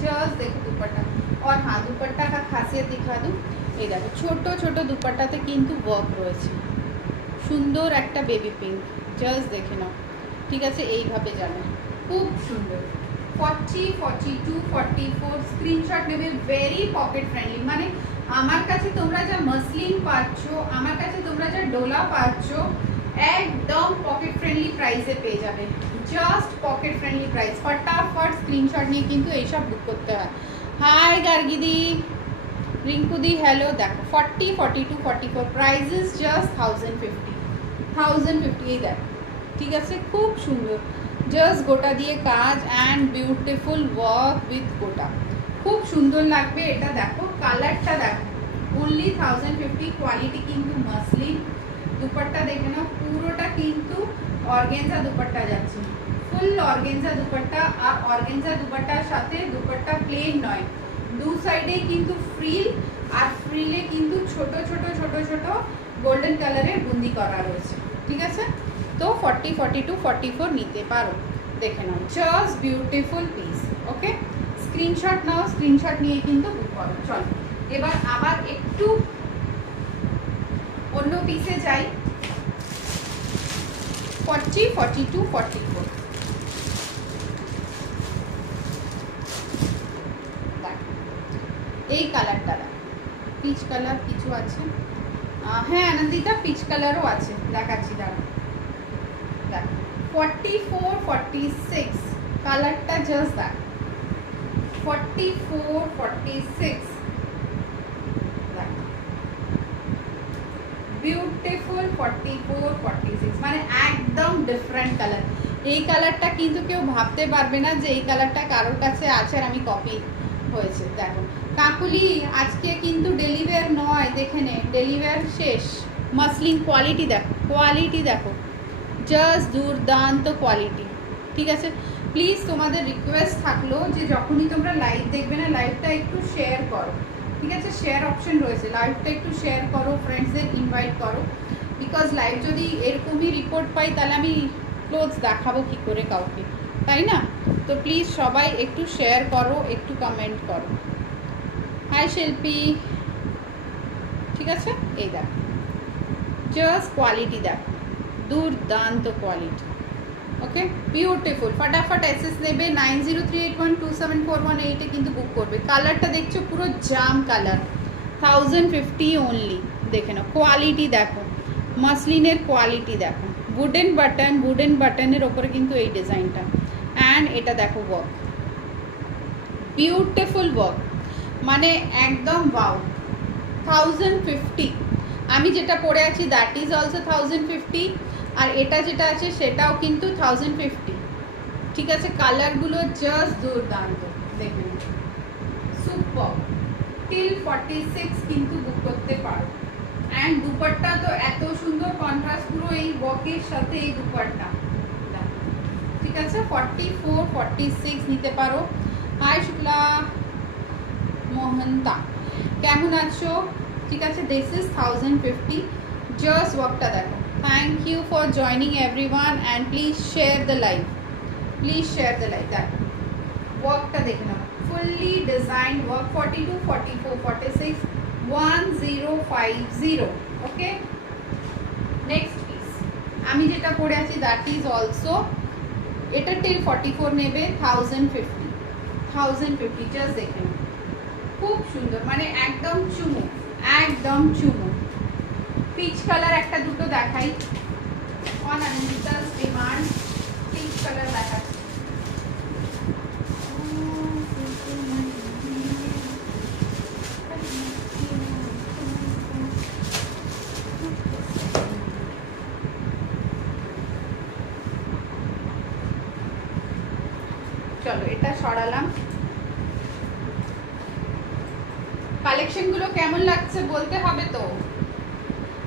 जस्ट देखो दुपट्टा। और हाँ दुपट्टा का खासियत दिखा दूँ, এই দেখো ছোট ছোট দুপাট্টাতে কিন্তু ওয়ার্ক রয়েছে, সুন্দর একটা বেবি পিঙ্ক, জাস্ট দেখে নাও, ঠিক আছে এইভাবে যাবে, খুব সুন্দর। 40 42 44 স্ক্রিনশট নেবে, ভেরি পকেট ফ্রেন্ডলি। মানে আমার কাছে তোমরা যা মসলিন পাচ্ছ, আমার কাছে তোমরা যা ডোলা পাচ্ছ, একদম পকেট ফ্রেন্ডলি প্রাইসে পেয়ে যাবে, জাস্ট পকেট ফ্রেন্ডলি প্রাইস। ফটাফট স্ক্রিনশট নিয়ে কিন্তু এইসব বুক করতে হয়। হাই গার্গিদি, রিঙ্কু দি হ্যালো। দেখো 40 42 44 প্রাইসেস জাস্ট 1050 এই দেখো, ঠিক আছে খুব সুন্দর, জাস্ট গোটা দিয়ে কাজ অ্যান্ড বিউটিফুল ওয়ার্ক উইথ গোটা, খুব সুন্দর লাগবে এটা। দেখো কালারটা দেখো, অনলি 1050, কোয়ালিটি কিন্তু মসলিন। দুপাট্টা দেখে নাও, পুরোটা কিন্তু অর্গেনজা দুপাট্টা যাচ্ছে, ফুল অর্গেনজা দুপাট্টা। আর অর্গেনজা দুপাট্টার সাথে দুপাট্টা প্লেন নয়, দু সাইডে কিন্তু ফ্রিল, আর ফ্রিলে কিন্তু ছোট ছোট ছোট ছোট গোল্ডেন কালারের বুন্দি করা রয়েছে, ঠিক আছে। তো 40 42 44 নিতে পারো, দেখে নাও, just beautiful piece. Okay screenshot নাও, স্ক্রিনশট নিয়ে কিন্তু বুক করো। চলো এবার আবার একটু অন্য পিসে যাই। 40 42 44 এই কালারটা পিচ কালার কিছু আছে, হ্যাঁ আনন্দিতা পিচ কালারও আছে, দেখাচ্ছি দাঁড়া। দেখ 44 46 কালারটা জাস্ট দেখ, 44 46 বিউটিফুল 44 46, মানে একদম ডিফারেন্ট কালার। এই কালারটা কিন্তু কেউ ভাবতে পারবে না যে এই কালারটা কারোর কাছে আছে আর আমি কপি হয়েছে। দেখো কাকুলি আজকে কিন্তু ডেলিভার নয়, দেখে নে ডেলিভার শেষ। মসলিন কোয়ালিটি দেখো, কোয়ালিটি দেখো, জাস্ট দুর্দান্ত কোয়ালিটি, ঠিক আছে। প্লিজ তোমাদের রিকোয়েস্ট থাকলো যে যখনই তোমরা লাইভ দেখবে না, লাইভটা একটু শেয়ার করো, ঠিক আছে। শেয়ার অপশন রয়েছে, লাইভটা একটু শেয়ার করো, ফ্রেন্ডসদের ইনভাইট করো, বিকজ লাইভ যদি এরকমই রিপোর্ট পাই তাহলে আমি ক্লোথস দেখাবো কী করে কাউকে, তাই না? তো প্লিজ সবাই একটু শেয়ার করো, একটু কমেন্ট করো। হাই শিল্পী, ঠিক আছে? এই দেখো, জাস্ট কোয়ালিটি দেখো, দুর্দান্ত কোয়ালিটি। ওকে, বিউটিফুল। ফটাফট এসএস নেবে 9038127418 কিন্তু বুক করবে। কালারটা দেখছো পুরো জাম কালার, 1050 অনলি। দেখে নাও কোয়ালিটি দেখো, মাসলিনের কোয়ালিটি দেখো, উডেন বাটনের ওপরে কিন্তু এই ডিজাইনটা। অ্যান্ড এটা দেখো ওয়ার্ক, বিউটিফুল ওয়ার্ক, মানে একদম ওয়াও। 1050। আমি যেটা পরে আছি দ্যাট ইজ অলসো 1050, আর এটা যেটা আছে সেটাও কিন্তু 1050। ঠিক আছে, কালারগুলো জাস্ট দুর্দান্ত, দেখুন সুপার। টিল 46 কিন্তু বুক করতে পারো। অ্যান্ড দুপাট্টা তো এত সুন্দর কন্ট্রাস্ট, পুরো এই ওয়ার্কের সাথে এই দুপাট্টা, ঠিক আছে? 44 46 নিতে পারো। হাই শুক্লা মোহন্তা, কেমন আছো? ঠিক আছে, দিস ইজ 1050। জাস্ট ওয়ার্কটা দেখো। Thank you for joining everyone and please share the live, please share the live. দেখো ওয়ার্কটা দেখে নাও, fully design work. 42 44 46 1050। Okay, next piece আমি যেটা পরে আছি দ্যাট ইজ অলসো, এটা টিল 44 নেবে 1050। 1050 জাস্ট দেখে নাও, খুব সুন্দর, মানে একদম চুমু, একদম চুমু। পিচ কালার একটা দুটো দেখাই, অন অনিন্দিতাস ডিমান্ড পিচ কালার দেখাচ্ছি। চলো এটা সরালাম। কালেকশনগুলো কেমন লাগছে বলতে হবে তো,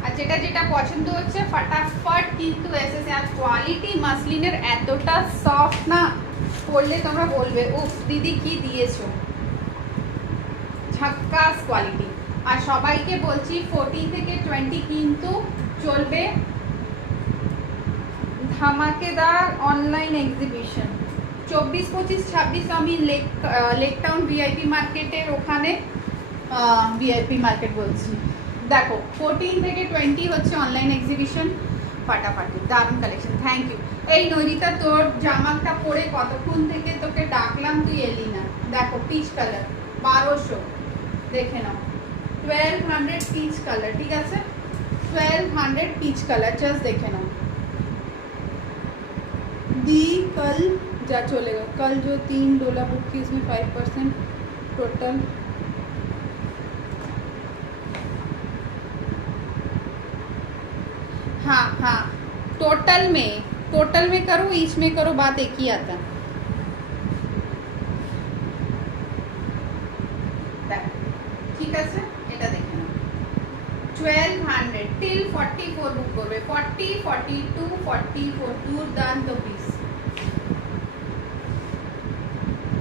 আর যেটা যেটা পছন্দ হচ্ছে ফটাফট কিন্তু এসেছে। আর কোয়ালিটি মাসলিনের এতটা সফট না, পরলে তোমরা বলবে উফ দিদি কি দিয়েছো, ঝাক্কাস কোয়ালিটি। আর সবাইকে বলছি 40 থেকে 20 কিন্তু চলবে ধামাকেদার অনলাইন এক্সিবিশন। 24 25 26 আমি লেক টাউন ভিআইপি মার্কেটের ওখানে, ভিআইপি মার্কেট বলছি, দেখো 14 থেকে 20 হচ্ছে অনলাইন এক্সিবিশন। ফাটাফাটি দারুণ কালেকশন, থ্যাংক ইউ। এই নৈরিতা তোর জামাটা পরে কতক্ষণ থেকে তোকে ডাকলাম, তুই এলি না। দেখো পিচ কালার 1200, দেখে নাও 1200 পিচ কালার, ঠিক আছে? 1200 পিচ কালার, জাস্ট দেখে নাও। दी कल जा चलेगा, कल जो 3 डोला बुक की उसमें 5% टोटल। हाँ हाँ, टोटल में करो, ईच में करो, बात एक ही आता। ঠিক আছে, এটা দেখে নাও 1200 টিল 44 বুক করবে। 40 42 44 দুর্দান্ত পিস।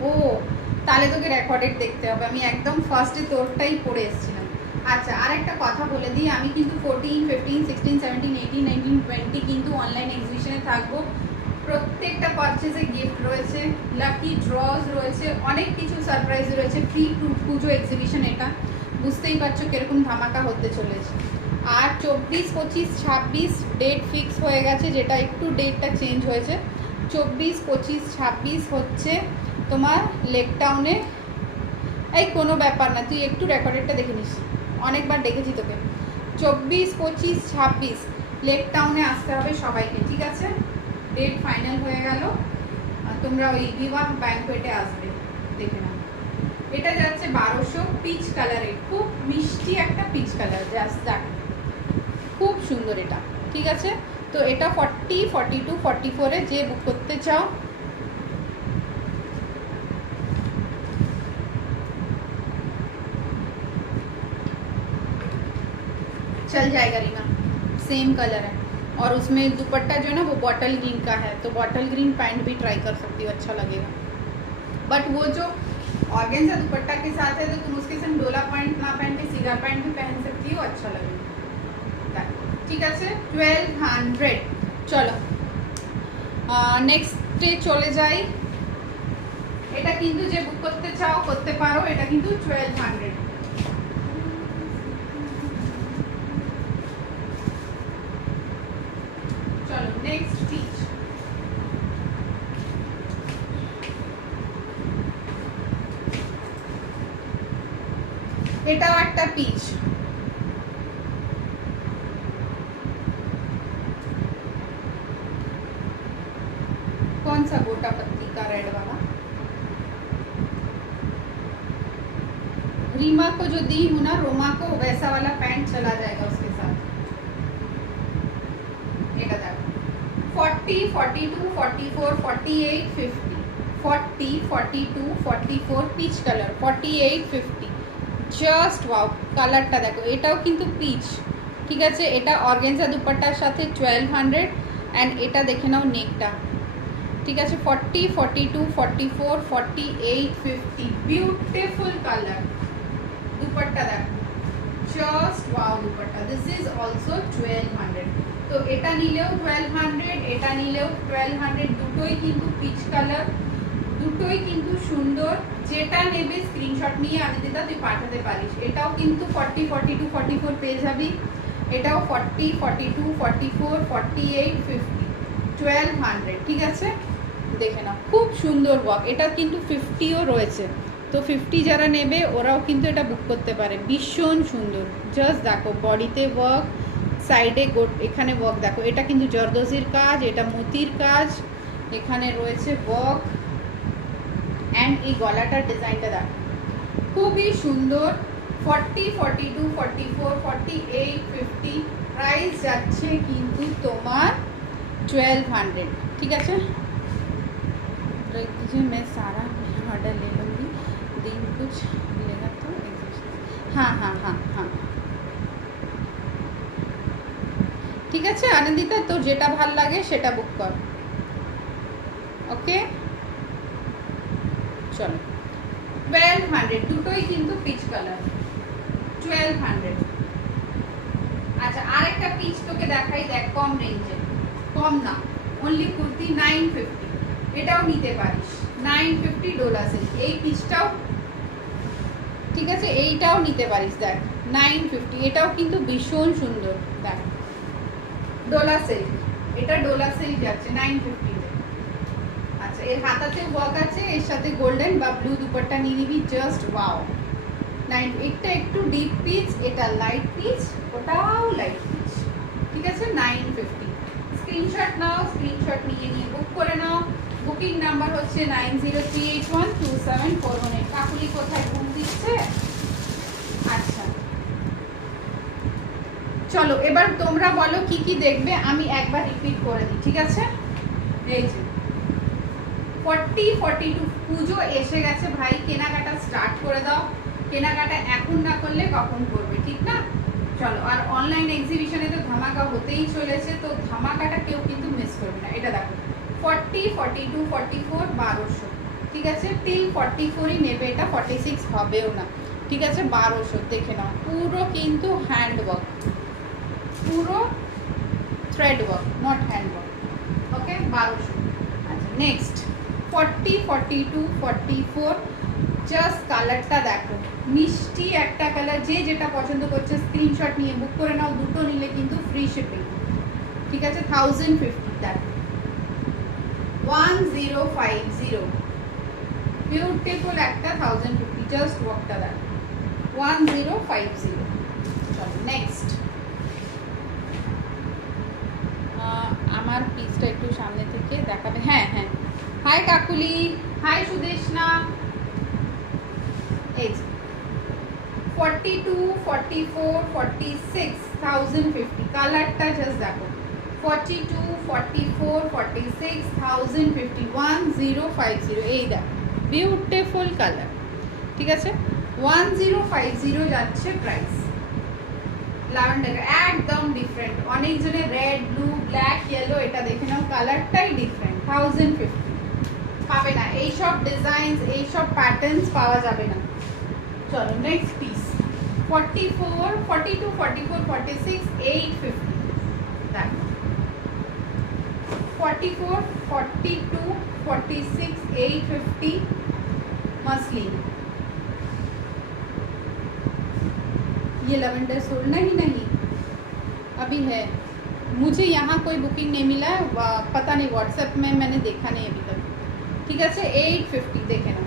ও তাহলে তোকে রেকর্ডেড দেখতে হবে, আমি একদম ফার্স্টে তোরটাই পড়ে এসেছিলাম। আচ্ছা, আরেকটা কথা বলে দিই, আমি কিন্তু 14 15 16 17 18 19 20 কিন্তু অনলাইন এক্সিবিশনে থাকবো। প্রত্যেকটা পারচেজে গিফট রয়েছে, লাকি ড্রজ রয়েছে, অনেক কিছু সারপ্রাইজ রয়েছে। ফ্রি পুজো এক্সিবিশন, এটা বুঝতেই পারছো কিরকম ধামাকা হতে চলেছে। আর 24 25 26 ডেট ফিক্স হয়ে গেছে, যেটা একটু ডেটটা চেঞ্জ হয়েছে। 24 25 26 হচ্ছে তোমার লেক টাউনে। এই কোনো ব্যাপার না, তুই একটু রেকর্ডেডটা দেখে নিস, অনেকবার দেখেছি তোকে। 24 25 26 লেক টাউনে আসতে হবে সবাইকে, ঠিক আছে? ডেট ফাইনাল হয়ে গেল, তোমরা ওই বিবাহ ব্যাংকোয়েটে আসবে, দেখে নাও। এটা যাচ্ছে 1200 পিচ কালারের, খুব মিষ্টি একটা পিচ কালার, জাস্ট দেখ খুব সুন্দর এটা, ঠিক আছে? তো এটা 40 42 44 যে বুক করতে চাও चल जाएगा। रीमा सेम कलर है, और उसमें दुपट्टा जो है ना वो बॉटल ग्रीन का है, तो बॉटल ग्रीन पैंट भी ट्राई कर सकती हो, अच्छा लगेगा। बट वो जो ऑर्गेन्जा दुपट्टा के साथ है तो तुम उसके साथ डोला पैंट ना पहन के सीधा पैंट भी पहन सकती हो, अच्छा लगेगा, ठीक है? 1200। चलो নেক্সটে চলে যাই। এটা কিন্তু যে বুক করতে চাও করতে পারো, এটা কিন্তু 1200। চলো নেক্সট পিচ। এটাও একটা পিচ। कौन सा गोटा पत्ती का रेड वाला? रीमा को जो दी हूँ ना, रोमा को, वैसा वाला पैंट चला जाएगा उसके साथ। এটা দেখো 40 42 44 48 50 40 42 44 পিচ কালার 48 50 জাস্ট ওয়াও। কালারটা দেখো, এটাও কিন্তু পিচ, ঠিক আছে। এটা অর্গানজা দুপাট্টার সাথে 1200 অ্যান্ড এটা দেখে নাও নেকটা, ঠিক আছে। 40 42 44 48 50 বিউটিফুল কালার। দুপাট্টা দেখো just wow dupatta. This is also 1200। তো এটা নিলেও 1200, এটা নিলেও 1200, দুটোই কিন্তু পিচ কালার, দুটোই কিন্তু সুন্দর। যেটা নেবে স্ক্রিনশট নিয়ে আনিদিতা তুই পাঠাতে পারিস। এটাও কিন্তু 40 42 44 পেয়ে যাবি, এটাও 40 42 44 48 50 1200, ঠিক আছে। দেখে নাও খুব সুন্দর ওয়ার্ক। এটা কিন্তু 50ও রয়েছে, তো 50 যারা নেবে ওরাও কিন্তু এটা বুক করতে পারে। ভীষণ সুন্দর, জাস্ট দেখো বডিতে ওয়ার্ক, সাইডে এখানে ওয়ার্ক দেখো। এটা কিন্তু জরদোজির কাজ, এটা মতির কাজ, এখানে রয়েছে ওয়ার্ক অ্যান্ড এই গলাটার ডিজাইনটা দেখো খুবই সুন্দর। 40 42 44 48 50 প্রাইস যাচ্ছে কিন্তু তোমার 1200, ঠিক আছে। रख दीजिए, मैं सारा ऑर्डर ले लूँगी, दिन कुछ लेगा तो हाँ हाँ हाँ हाँ ঠিক আছে। আনন্দিতা তোর যেটা ভাল লাগে সেটা বুক কর, ওকে। চলো 1200, দুটোই কিন্তু পিচ কালার 1200। আচ্ছা আরেকটা পিচ তোকে দেখাই, দেখ কম রেঞ্জে, কম না, অনলি কুর্তি 950, এটাও নিতে পারিস 950 ডোলা সিল্ক। এই পিচটাও ঠিক আছে, এইটাও নিতে পারিস, দেখ 950, এটাও কিন্তু ভীষণ সুন্দর। দেখ ডোলা সিল্ক, এটা ডোলা সিল্ক যাচ্ছে 950 তে। আচ্ছা এর হাতাতে ওয়ার্ক আছে, এর সাথে গোল্ডেন বা ব্লু দুপাট্টা নিয়ে নিবি, জাস্ট ওয়াও। এটা একটু ডিপ পিচ, এটা লাইট পিচ, ওটাও লাইট পিচ, ঠিক আছে। 950, স্ক্রিনশট নাও, স্ক্রিনশট নিয়ে বুক করে নাও। বুকিং নাম্বার হচ্ছে 9038127418। কাকুলি কোথায় ঘুম দিচ্ছে? আচ্ছা চলো এবার তোমরা বলো কি কি দেখবে, আমি একবার রিপিট করে দিই, ঠিক আছে। এই যে 40 42 পুজো এসে গেছে ভাই, কেনাকাটা স্টার্ট করে দাও। কেনাকাটা এখন না করলে কখন করবে, ঠিক না। চলো, আর অনলাইন এক্সিবিশনে তো ধামাকা হতেই চলেছে, তো ধামাকাটা কেউ কিন্তু মিস করবে না। এটা দেখো 40 42 44 1200, ঠিক আছে। টিল 44ই নেবে, এটা 46 হবেও না, ঠিক আছে। 1200 দেখে নাও, পুরো কিন্তু হ্যান্ড ওয়ার্ক, পুরো thread work, not hand work, okay. 1200। আচ্ছা নেক্সট 40 42 44, জাস্ট কালারটা দেখো, মিষ্টি একটা কালার। যে যেটা পছন্দ করছে স্ক্রিনশট নিয়ে বুক করে নাও, দুটো নিলে কিন্তু ফ্রি শিপিং, ঠিক আছে। 1050, দেখো 1050, বিউটিফুল একটা 1050, জাস্ট ওয়ার্কটা দেখো 1050। চলো নেক্সট, আমার পিসটা একটু সামনে থেকে দেখাবে। হ্যাঁ হ্যাঁ, হাই কাকুলি, হাই সুদেশনা। এই 42 44 46 1050, কালারটা জাস্ট দেখো 42 44 46 1050 1050। এই দেখো বিউটিফুল কালার, ঠিক আছে। 1050 যাচ্ছে প্রাইস। ল্যাভেন্ডার একদম ডিফারেন্ট, অনেকজনের রেড ব্লু ব্ল্যাক ইয়েলো, এটা দেখে নাও কালারটাই ডিফারেন্ট। 1050 পাবে না, এইসব ডিজাইনস এইসব প্যাটার্নস পাওয়া যাবে না। চলো নেক্সট পিস 44 42 44 46 850, দেখো 44, 42, 46, 850 मसलिन। ये लैवेंडर सोल्ड ही नहीं अभी है, मुझे यहाँ कोई बुकिंग नहीं मिला है, पता नहीं व्हाट्सएप में मैंने देखा नहीं अभी तक। ठीक है 850 देखे ना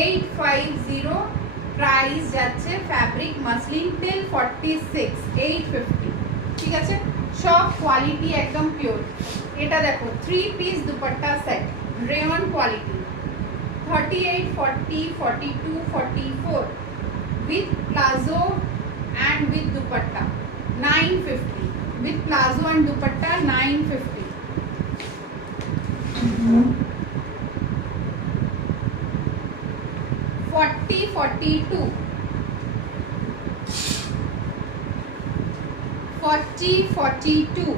850 प्राइस যাচ্ছে फैब्रिक मसलिन टिल 46 850 ঠিক আছে সব কোয়ালিটি একদম পিওর। এটা দেখো 3 piece dupatta set rayon quality 38 40 42 44 with plazo and with dupatta 950 with plazo and dupatta 950 40 42 40 42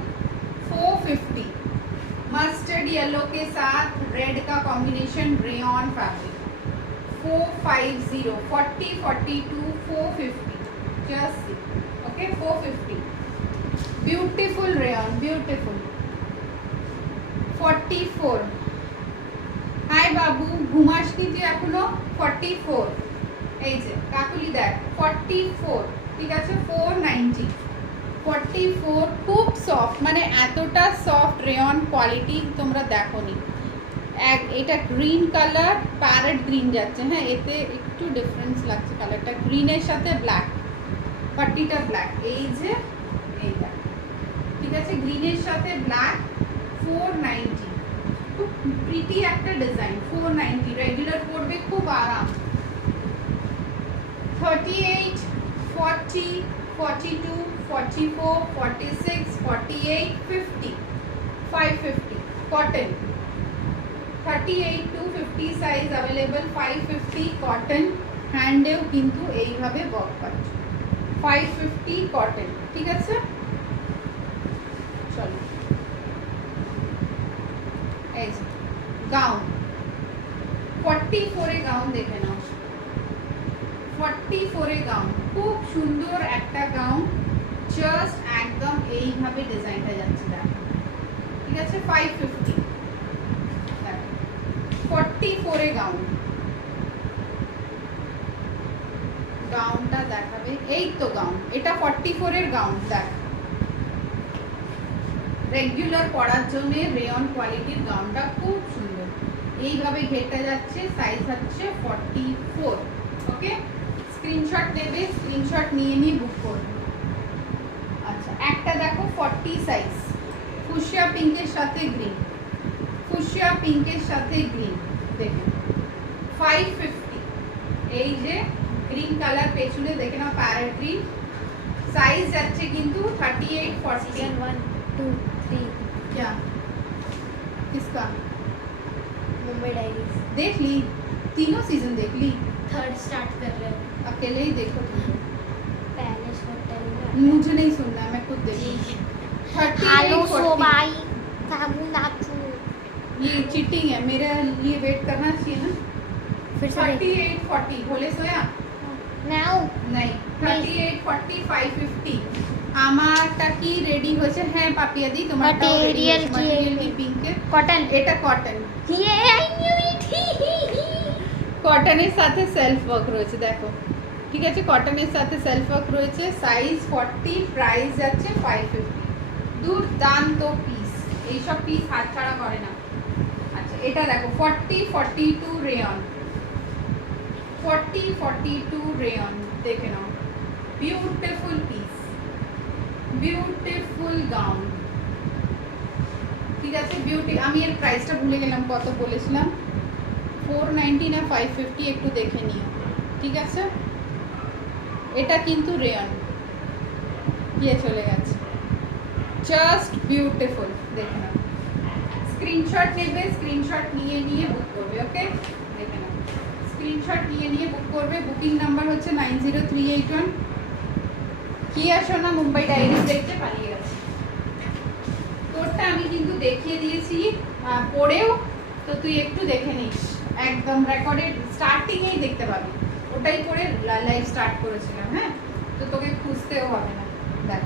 450 mustard yellow के साथ रेड का combination rayon fabric 450 40 42 450 just okay 450 beautiful rayon beautiful 44 high বাবু ঘুমাস নি তুই এখনো 44 এই যে কাকুলি দেখ 44 ঠিক আছে 490 44 খুব সফট মানে এতটা সফট রেয়ন কোয়ালিটি তোমরা দেখোনি। এটা গ্রিন কালার প্যারেট গ্রিন যাচ্ছে হ্যাঁ এতে একটু ডিফারেন্স লাগছে কালারটা গ্রিনের সাথে ব্ল্যাক পাট্টিটা ব্ল্যাক এই যে এইটা ঠিক আছে গ্রিনের সাথে ব্ল্যাক 490 খুব প্রিটি একটা ডিজাইন 490 রেগুলার পরবে খুব আরাম 38 40 42 44 46 48 50 550 cotton 38 to 50 size available 550 cotton হ্যান্ডেও কিন্তু এইভাবে ওয়ার্ক পাচ্ছে 550 cotton ঠিক আছে চলো এই যে গাউন 44 এ গাউন দেখে নাও 44 এ গাউন খুব সুন্দর একটা গাউন জাস্ট একদম এইভাবে ডিজাইনটা যাচ্ছে দেখো ঠিক আছে 550 44 এ গাউন গাউনটা দেখাবে এই তো গাউন এটা 44 এর গাউন দেখ রেগুলার পরার জন্য রেয়ন কোয়ালিটির গাউনটা খুব সুন্দর এইভাবে ঘেরটা যাচ্ছে সাইজ হচ্ছে 44 ওকে স্ক্রিনশট নেবে স্ক্রিনশট নিয়ে বুক করবে। আচ্ছা একটা দেখো 40 সাইজ ফুশিয়া পিঙ্কের সাথে গ্রিন ফুশিয়া পিঙ্কের সাথে গ্রিন দেখুন 550 এই যে গ্রিন কালার পেছনে দেখে নাও প্যারেট গ্রিন সাইজ যাচ্ছে কিন্তু 38 40 1 2 3 क्या किसका मुंबई डायरीज देख ली तीनों सीजन देख ली थर्ड स्टार्ट कर रहे हो अकेले ही देखो तुम पहले शॉट टाइम मुझे नहीं सुनना है मैं खुद देखूंगी 38 हेलो 40 सोबाई साबु नाचू ये चीटिंग है मेरे लिए वेट करना चाहिए ना फिर से 38 40 बोले सोया नाउ नहीं 38 40 550 আমারটা কি রেডি হয়েছে হ্যাঁ পাপিয়াদি তোমারটাও রেডি হয়েছে ম্যাটেরিয়াল কি পিঙ্কে कॉटन এটা কটন ये आई न्यू इट কটনের সাথে সেলফ ওয়ার্ক রয়েছে দেখো ঠিক আছে কটনের সাথে সেলফ ওয়ার্ক রয়েছে সাইজ 40 প্রাইস যাচ্ছে 550 দুর্দান্ত পিস এইসব পিস হাতছাড়া করে না। আচ্ছা এটা দেখো 40 42 রেয়ন 40 42 রেয়ন দেখে নাও বিউটিফুল পিস বিউটিফুল গাউন ঠিক আছে বিউটি আমি এর প্রাইসটা ভুলে গেলাম কত বলেছিলাম 490 না 550 একটু দেখে নিও ঠিক আছে এটা কিন্তু রেয়ন দিয়ে চলে গেছে জাস্ট বিউটিফুল দেখে নাও স্ক্রিনশট নেবে স্ক্রিনশট নিয়ে বুক করবে ওকে দেখে নাও স্ক্রিনশট নিয়ে বুক করবে বুকিং নাম্বার হচ্ছে 90381 কি আসো না মুম্বাই ডায়েরিজ দেখতে পালিয়ে গেছে তোরটা আমি কিন্তু দেখিয়ে দিয়েছি পড়েও তো তুই একটু দেখে নিস একদম রেকর্ডেড স্টার্টিং এই দেখতে পাবি ওটাই করে লাইভ স্টার্ট করেছিলাম হ্যাঁ তো তোকে খুঁজতেও হবে না দেখ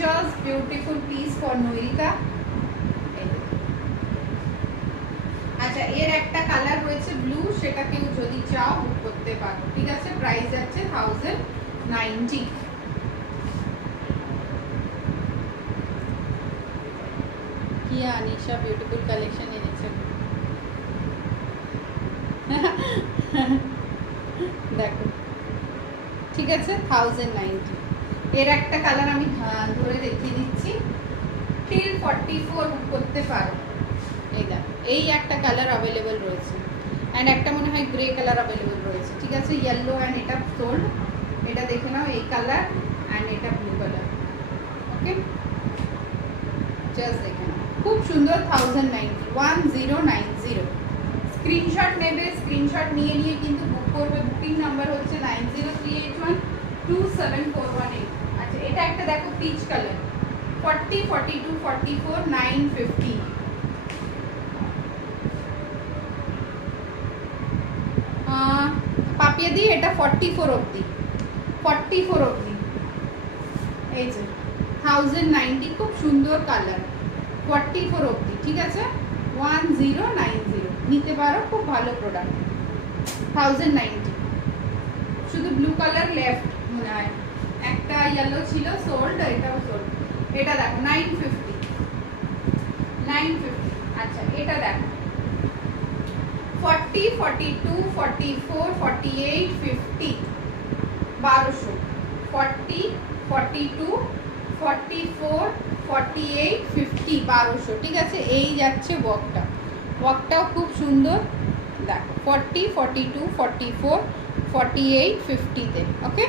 just beautiful piece for Nairita. আচ্ছা, এর একটা কালার রয়েছে ব্লু, সেটা কেউ যদি চাও বুক করতে পারো, ঠিক আছে। প্রাইস যাচ্ছে 1090। কি আনিশা বিউটিফুল কালেকশন এনেছে দেখো, ঠিক আছে 1090। এর একটা কালার আমি ধরে রেখে দিচ্ছি, টিল 44 বুক করতে পারো। এই দেখো, এই একটা কালার অ্যাভেলেবল রয়েছে, অ্যান্ড একটা মনে হয় গ্রে কালার অ্যাভেলেবল রয়েছে, ঠিক আছে। ইয়েলো অ্যান্ড এটা সোল্ড, এটা দেখে নাও, এই কালার অ্যান্ড এটা ব্লু কালার। ওকে, জাস্ট দেখে নাও, খুব সুন্দর। 1090 স্ক্রিনশট নেবে, স্ক্রিনশট নিয়ে কিন্তু বুক করবে। বুকিং নাম্বার হচ্ছে 9038127418। আচ্ছা, এটা একটা দেখো পিচ কালার, 40 42 44 950। পাপিয়া দি এটা 44 অবধি, 44 অবধি। এই যে 1090, খুব সুন্দর কালার, 44 অবধি, ঠিক আছে। 1090 নিতে পারো, খুব ভালো প্রোডাক্ট। 1090, শুধু ব্লু কালার লেফট মনে হয়, একটা ইয়েলো ছিল সোল্ড, এটাও সোল্ড। এটা দেখো 950। আচ্ছা, এটা দেখো 40 42 44 48 50 1200। 40 42 44 48 50 1200, ঠিক আছে। এই যাচ্ছে ওয়ার্কটাও খুব সুন্দর দেখো, 40 42 44 48 50-তে। ওকে,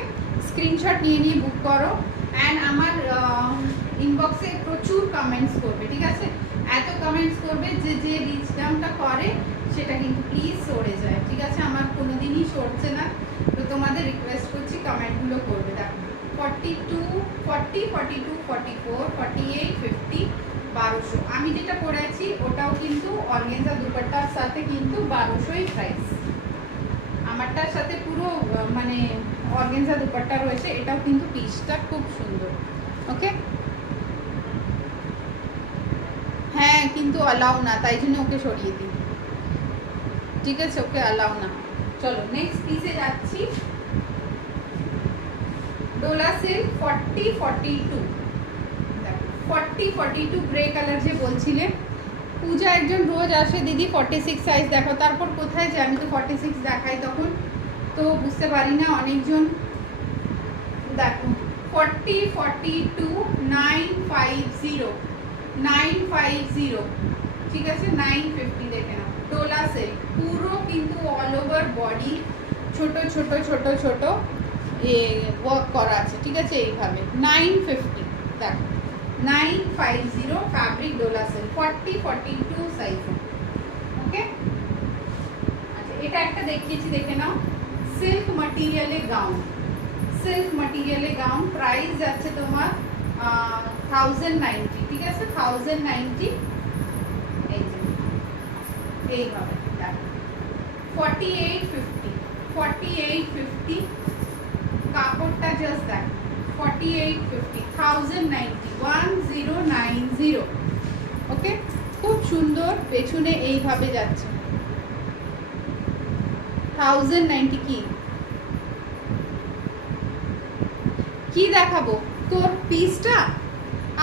স্ক্রিনশট নিয়ে বুক করো। অ্যান্ড আমার ইনবক্সে প্রচুর কমেন্টস করবে, ঠিক আছে। এত কমেন্টস করবে যে রিচ ডাউনটা করে সেটা কিন্তু প্লিজ সরে যায়, ঠিক আছে। আমার কোনোদিনই সরছে না, তো তোমাদের রিকোয়েস্ট করছি কমেন্টগুলো করবে। দেখো 42 40 42 44 48 50 1200। আমি যেটা পরেছি ওটাও কিন্তু অর্গানজা দুপাট্টার সাথে কিন্তু 1200ই প্রাইস। আমারটার সাথে পুরো মানে অর্গানজা দুপাট্টা রয়েছে, এটাও কিন্তু পিসটা খুব সুন্দর। ওকে, হ্যাঁ কিন্তু অ্যালাউ না, তাই জন্য ওকে সরিয়ে দিই, ঠিক আছে। ওকে অ্যালাউ না। চলো নেক্সট পিসে যাচ্ছি। ডোলা সিল্ক 40 42 40 42 গ্রে কালার যে বলছিলে। পূজা একজন রোজ আসে, দিদি 46 সাইজ দেখো, তারপর কোথায় যে আমি তো 46 দেখাই তখন, তো বুঝতে পারি না। অনেকজন দেখো 40 42 950, ঠিক আছে। 950 দেখে নাও, ডোলা সিল্ক পুরো কিন্তু অল ওভার বডি ছোট ছোট ছোট ছোট ওয়ার্ক করা আছে, ঠিক আছে। এইভাবে 950 দেখো, 950 ফ্যাব্রিক ডোলা সিল্ক 40 42 সাইজ। ওকে, আচ্ছা, এটা একটা দেখিয়েছি, দেখে নাও। সিল্ক ম্যাটেরিয়ালে গাউন, প্রাইস যাচ্ছে তোমার 1090, ঠিক আছে। 1090 এইভাবে দেখো, 4850 কাপড়টা জাস্ট দেখো, 4850 1090। ওকে, খুব সুন্দর, পেছনে এইভাবে যাচ্ছে 1090। কি দেখাবো তোর পিসটা?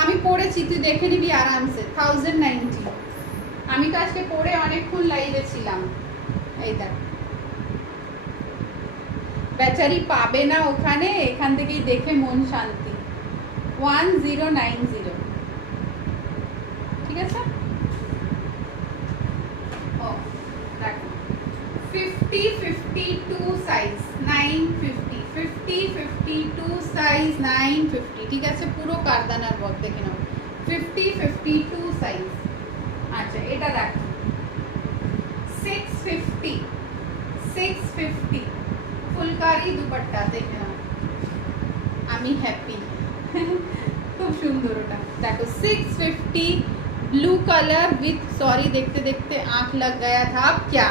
আমি পরেছি, তুই দেখে নিবি আরামসে। 1090, আমি তো আজকে পরে অনেকক্ষণ লাইভে ছিলাম। এই দেখ, বেচারি পাবে না ওখানে, এখান থেকেই দেখে মন শান্তি। 1090, ঠিক আছে। ও দেখো 50 52 সাইজ 950, 50 52 সাইজ 950, ঠিক আছে। পুরো কারদানার বক দেখে নাও, 50 52 সাইজ। আচ্ছা, এটা দেখো 650 ফুলকারি দুপাট্টা দেখে নাও, আমি হ্যাপি খুব সুন্দর। ওটা देखो 650 ब्लू कलर विथ, सॉरी देखते देखते आंख लग गया था, अब क्या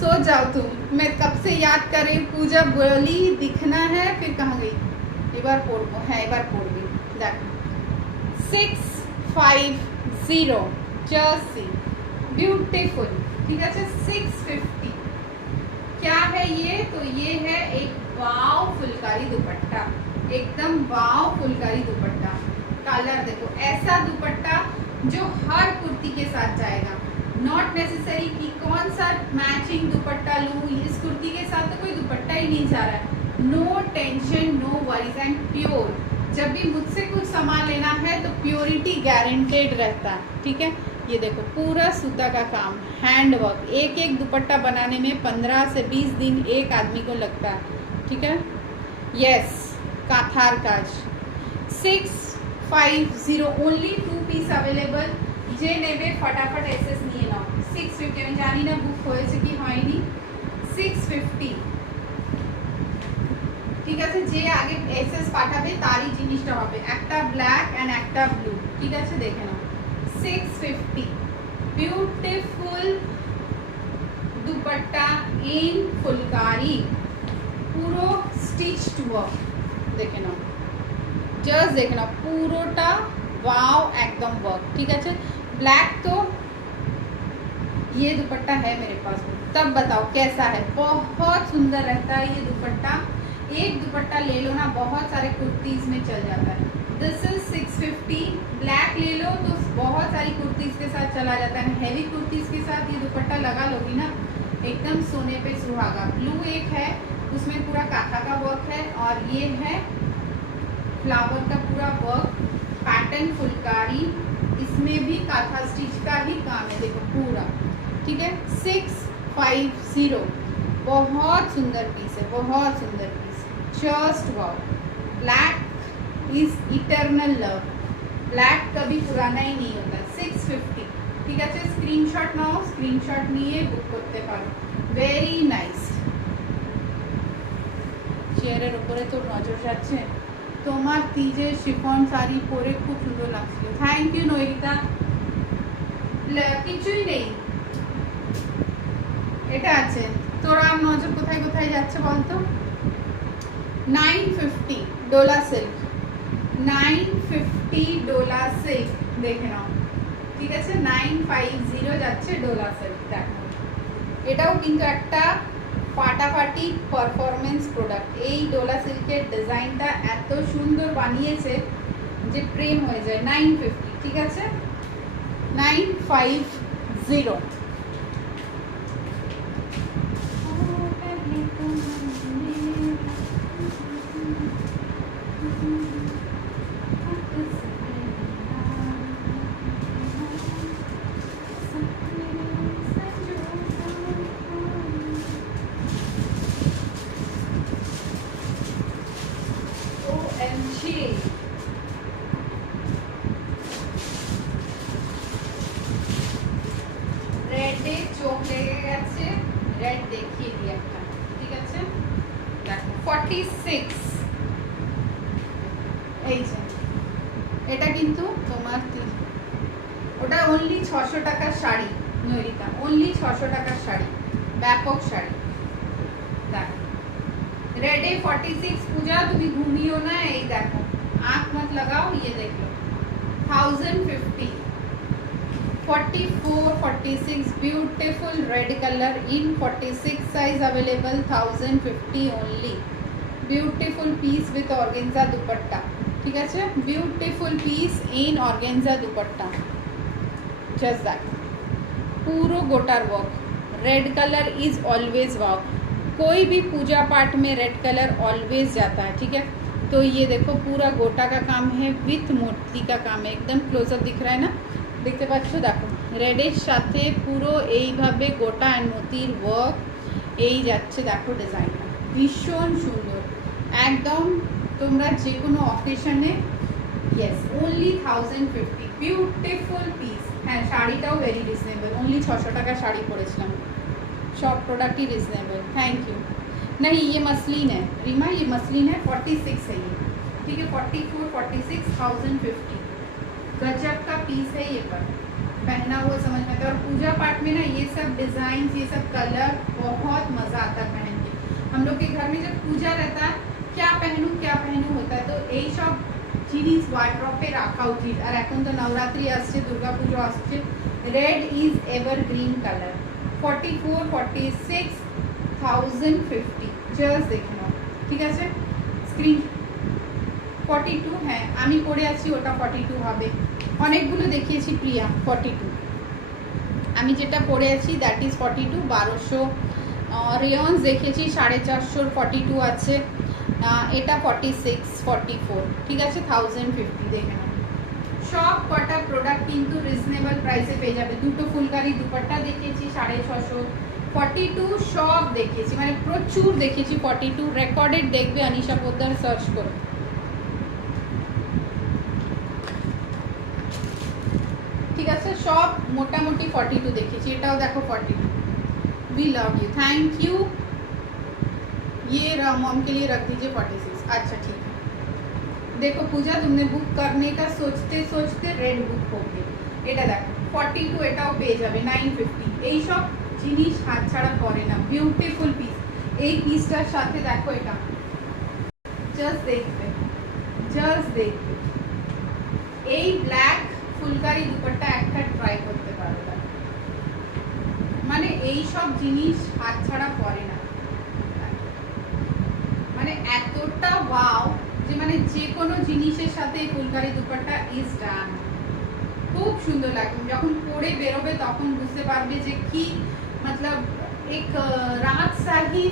सो जाओ तुम, मैं कब से याद कर रही। पूजा बोली दिखना है, फिर कहाँ गई। এবার পড়বো, হ্যাঁ এবার পড়বি। देखो 650 जर्सी ब्यूटीफुल, ठीक है। 650 क्या है ये? तो ये है एक वाव फुलकारी दुपट्टा, एकदम वाव फुलकारी दुपट्टा। कलर देखो, ऐसा दुपट्टा जो हर कुर्ती के साथ जाएगा। नॉट नेसेसरी कि कौन सा मैचिंग दुपट्टा लूँ, इस कुर्ती के साथ तो कोई दुपट्टा ही नहीं जा रहा है। No tension, no worries and pure. जब भी मुझसे कुछ सामान लेना है तो प्योरिटी गारंटेड रहता है, ठीक है। ये देखो पूरा सूता का काम, हैंड वर्क। एक एक दुपट्टा बनाने में 15 से 20 दिन एक आदमी को लगता है, ठीक है। यस, काथार काज 650 ओनली 2 পিস अवेलेबल। যে নেবে फटाफट एसएस নিয়ে নাও। 650 আমি জানি না বুক হয়েছে কি হয়নি। 650, ঠিক আছে। যে আগে এসএস পাঠাবে তারই জিনিসটা হবে। একটা ব্ল্যাক এন্ড একটা ব্লু, ঠিক আছে, দেখে নাও। 650 ब्यूटीफुल दुपट्टा इन फुलकारी, পুরো স্টিচড ওয়ার্ক। দেখে নাও, জাস্ট দেখে নাও, পুরোটা वाव एकदम वर्क, ठीक है। ब्लैक तो ये दुपट्टा है मेरे पास, तब बताओ कैसा है। बहुत सुंदर रहता है ये दुपट्टा। एक दुपट्टा ले लो ना, बहुत सारे कुर्तीज में चल जाता है। This is 650। ब्लैक ले लो तो बहुत सारी कुर्तीज के साथ चला जाता है। हैवी कुर्तीज के साथ ये दुपट्टा लगा लोगी ना, एकदम सोने पे सुहागा। ब्लू एक है, उसमें पूरा काथा का वर्क है, और ये है फ्लावर का पूरा वर्क, पैटर्न फुलकारी। इसमें भी काथा स्टिच का ही काम है, देखो पूरा, ठीक है। 650, बहुत सुंदर पीस है, बहुत सुंदर piece. Just wow, black is eternal love, black कभी पुराना ही नहीं होता। 650, ठीक है। स्क्रीनशॉट नाओ, स्क्रीनशॉट নিয়ে বুক করতে পারো। Very nice. চেয়ারের উপরে তো নজর যাচ্ছে। তোমার তিজের শিফন শাড়ি পরে খুব সুন্দর লাগছিল। Thank you Nayita. কিছুই নেই, এটা আছে। তোরা নজর কোথায় কোথায় যাচ্ছে বলতো। 950 ডোলা সিল্ক, 950 ডোলা সিল্ক, দেখে নাও, ঠিক আছে। 950 যাচ্ছে ডোলা সিল্ক। দেখো, এটাও কিন্তু একটা ফাটাফাটি পারফরমেন্স প্রোডাক্ট। এই ডোলা সিল্কের ডিজাইনটা এত সুন্দর বানিয়েছে যে প্রেম হয়ে যায়। 950, ঠিক আছে। 950। রেডে চোখ লেগে গেছে, রেড দেখিয়ে দিই একটা, ঠিক আছে। দেখো 46, এই যে এটা কিন্তু তোমার ওটা অনলি 600 টাকার শাড়ি নয়িতা, অনলি 600 টাকার শাড়ি, ব্যাপক শাড়ি। দেখো रेडे 46। पूजा तुम्हें घूमियो ना, यही देखो, आँख मत लगाओ, ये देख लो। 1050, 44, 46 beautiful red colour in 46 size available. 1050 only. Beautiful piece with organza dupatta, ठीक है। Beautiful piece in organza dupatta, just that. पूरो गोटार work, red colour is always wow. कोई भी पूजा पाठ में रेड कलर ऑलवेज जाता है, ठीक है। तो ये देखो पूरा गोटा का काम है विथ मोती का काम है। एकदम क्लोजअप दिख रहा है ना, देखते पाচ্ছ। देखो रेडের সাথে পুরো এইভাবে গোটা এন্ড মোতির ওয়ার্ক এই যাচ্ছে। দেখো ডিজাইনটা ভীষণ সুন্দর একদম। তোমরা যে কোনো অকেশনে, ইয়েস, ওনলি 1050 বিউটিফুল পিস। হ্যাঁ, শাড়িটাও ভেরি রিজনেবল, ওনলি 600 টাকার শাড়ি পরেছিলাম। Shop product he reasonable. Thank you. नहीं, ये मसलिन है रीमा, ये मसलिन है। 46 है ये, ठीक है। 44, 46, 1050। गजब का पीस है ये, पर पहना हुआ समझ में आता है। और पूजा पाठ में ना ये सब डिज़ाइन, ये सब कलर बहुत मज़ा आता है पहन के। हम लोग के घर में जब पूजा रहता है, क्या पहनूँ होता है, तो यही शॉप জিনিস ওয়ার্ড্রপে রাখা উচিত। আর এখন তো নবরাত্রি আসছে, দুর্গাপুজো আসছে, red is evergreen colour. 44, 46, 1050 just দেখে নাও, ঠিক আছে? স্ক্রিন 42, হ্যাঁ আমি পরে আছি ওটা 42 হবে। অনেকগুলো দেখিয়েছি প্রিয়া 42, আমি যেটা পরে আছি দ্যাট ইজ 42। 1200 রেয়ন্স দেখিয়েছি 450, 42 আছে। এটা 46, 44, ঠিক আছে? 1050 দেখে নাও। সব কটা প্রোডাক্ট কিন্তু রিজনেবল প্রাইসে পেয়ে যাবে। দুটো ফুলকারি দুপাট্টা দেখিয়েছি 650, 42 সব দেখিয়েছি, মানে প্রচুর দেখিয়েছি 42। রেকর্ডেড দেখবে অনিশা পোদ্দার সার্চ করে। ঠিক আছে, সব মোটামুটি 42 দেখিয়েছি। এটাও দেখো 42। We love you, thank you. ये मॉम के लिए रख दीजिए 46। अच्छा ठीक है। देखो पूजा, तुमने बुक करने का सोचते सोचते रेड बुक हो गई। এটা দেখো 42, এটাও পেয়ে যাবে 950। এই সব জিনিস হাতছাড়া করে না, বিউটিফুল পিস। এই পিসটার সাথে দেখো এটা, জাস্ট দেখবে, জাস্ট দেখবে। এই ব্ল্যাক ফুলকারি দুপাট্টা একটা ট্রাই করতে পারো, মানে এই সব জিনিস হাতছাড়া করে না, মানে এতটা ওয়াও যে মানে যে কোনো জিনিসের সাথে এই ফুলকারি দুপাট্টা ইজ ডান। খুব সুন্দর লাগে, যখন পরে বেরোবে তখন বুঝতে পারবে যে কি मतलब एक रात सा ही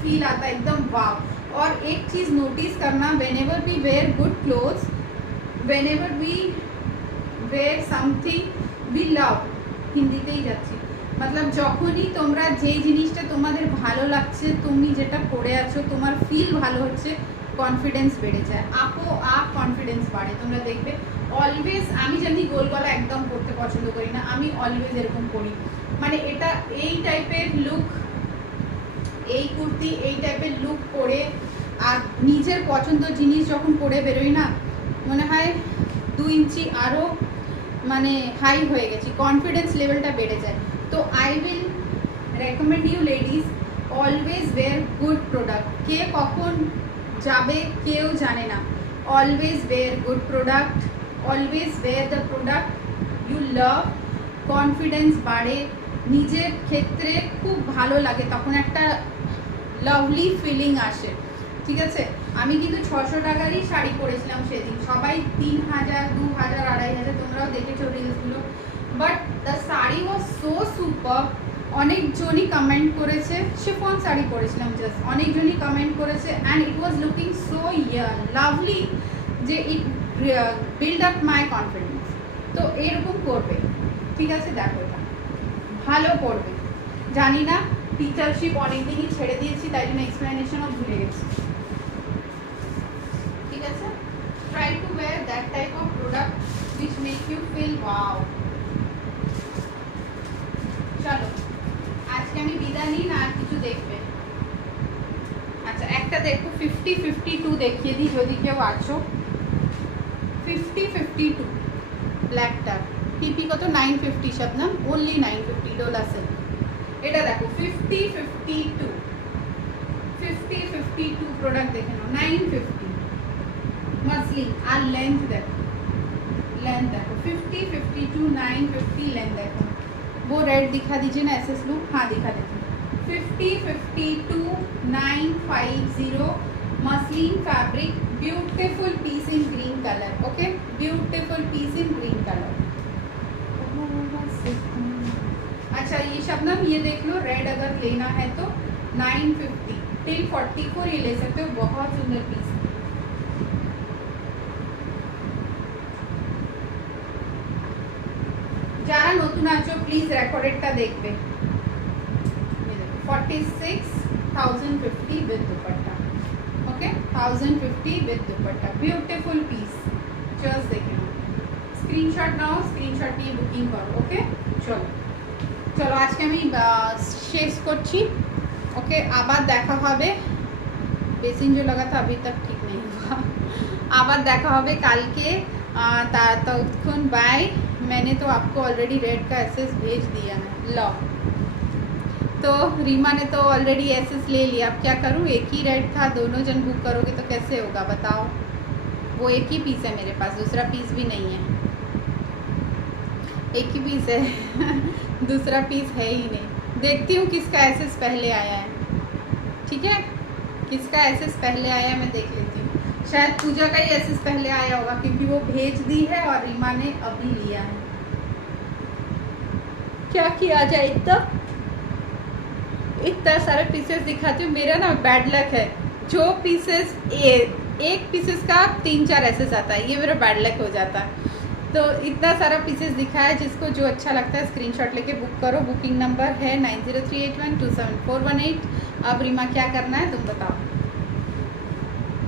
फील आता है, एकदम वाव। और एक चीज नोटिस करना, whenever we wear good clothes, whenever we wear something we love, হিন্দিতেই যাচ্ছি, मतलब যখনই তোমরা যে জিনিসটা তোমাদের ভালো লাগছে, তুমি যেটা পরে আছো, তোমার ফিল ভালো হচ্ছে, কনফিডেন্স বেড়ে যায়, আপো আপ কনফিডেন্স বাড়ে। তোমরা দেখবে অলওয়েজ, আমি জানি গোল গলা একদম পরতে পছন্দ করি না, আমি অলওয়েজ এরকম পরি, মানে এটা এই টাইপের লুক, এই কুর্তি এই টাইপের লুক পরে আর নিজের পছন্দ জিনিস যখন পরে বেরোই না, মনে হয় 2 ইঞ্চি আরও মানে হাই হয়ে গেছি, কনফিডেন্স লেভেলটা বেড়ে যায়। তো I will recommend you ladies, always wear good product. কে কখন যাবে কেউ জানে না, always wear good product, always wear the product you love. Confidence বাড়ে, নিজের ক্ষেত্রে খুব ভালো লাগে, তখন একটা লাভলি ফিলিং আসে, ঠিক আছে? আমি কিন্তু 600 টাকারই শাড়ি পরেছিলাম সেদিন, সবাই 3000, 2000, 2500, তোমরাও দেখেছো রিলসগুলো, but the sari was so super. অনেকজনই কমেন্ট করেছে, শিফন শাড়ি পরেছিলাম জাস্ট, অনেকজনই কমেন্ট করেছে and it was looking so lovely যে it build up my confidence. তো এরকম করবে, ঠিক আছে? দেখো এটা ভালো পড়বে। জানি না, টিচারশিপ অনেকদিনই ছেড়ে দিয়েছি, তাই জন্য এক্সপ্লেনেশনও ভুলে গেছি, ঠিক আছে? Try to wire that type of product which make you feel wow। চলো আজকে আমি বিদায় নিই না, আর কিছু দেখবে? আচ্ছা একটা দেখো 50-52 দেখিয়ে দিই যদি কেউ আছো। 50-52 ব্ল্যাকটা পিপি কত? 950 শবনম, ওনলি 950 ডোলা সেল। এটা দেখো 50-52 প্রোডাক্ট দেখে নাও, 950 मसलिन। আর লেন্থ দেখো, लेंथ देखो 50-52 950 लेंथ देखो। वो रेड दिखा दीजिए ना, एसएस लुक, हाँ दिखा देती हूँ। 50-52 950 muslin fabric, beautiful piece in green colour, okay? Beautiful piece in green colour. अच्छा ये शबनम ये देख लो, रेड अगर लेना है तो 950 टिल 44 ये ले सकते हो, बहुत सुंदर पीस। যারা নতুন আছো প্লিজ রেকর্ডেডটা দেখবে। 46,050 with dupatta, okay? 1050 with dupatta, beautiful piece, just দেখে নাও, স্ক্রিনশট নাও, স্ক্রিনশট নিয়ে বুকিং করো, ওকে? চলো চলো আজকে আমি শেষ করছি, ওকে? আবার দেখা হবে, বেসিন जो लगा था अभी तक ठीक नहीं हुआ। আবার দেখা হবে কালকে, ততক্ষণ বাই। मैंने तो आपको ऑलरेडी रेड का एसएस भेज दिया है, लो। तो रीमा ने तो ऑलरेडी एसएस ले लिया, अब क्या करूँ? एक ही रेड था, दोनों जन बुक करोगे तो कैसे होगा बताओ? वो एक ही पीस है मेरे पास, दूसरा पीस भी नहीं है, एक ही पीस है दूसरा पीस है ही नहीं। देखती हूँ किसका एसेस पहले आया है, ठीक है, किसका एसेस पहले आया है मैं देख लेती हूँ। शायद पूजा का ही एसेस पहले आया होगा क्योंकि वो भेज दी है और रीमा ने अभी लिया है। क्या किया जाए, इतना सारे पीसेस दिखाती हूँ। मेरा ना बैड लक है, जो पीसेस एक पीसेस का 3-4 एसेस आता है, ये मेरा बैड लक हो जाता है। तो इतना सारा पीसेस दिखा है, जिसको जो अच्छा लगता है स्क्रीनशॉट लेके बुक करो। बुकिंग नंबर है 9038127418। अब रीमा क्या करना है तुम बताओ।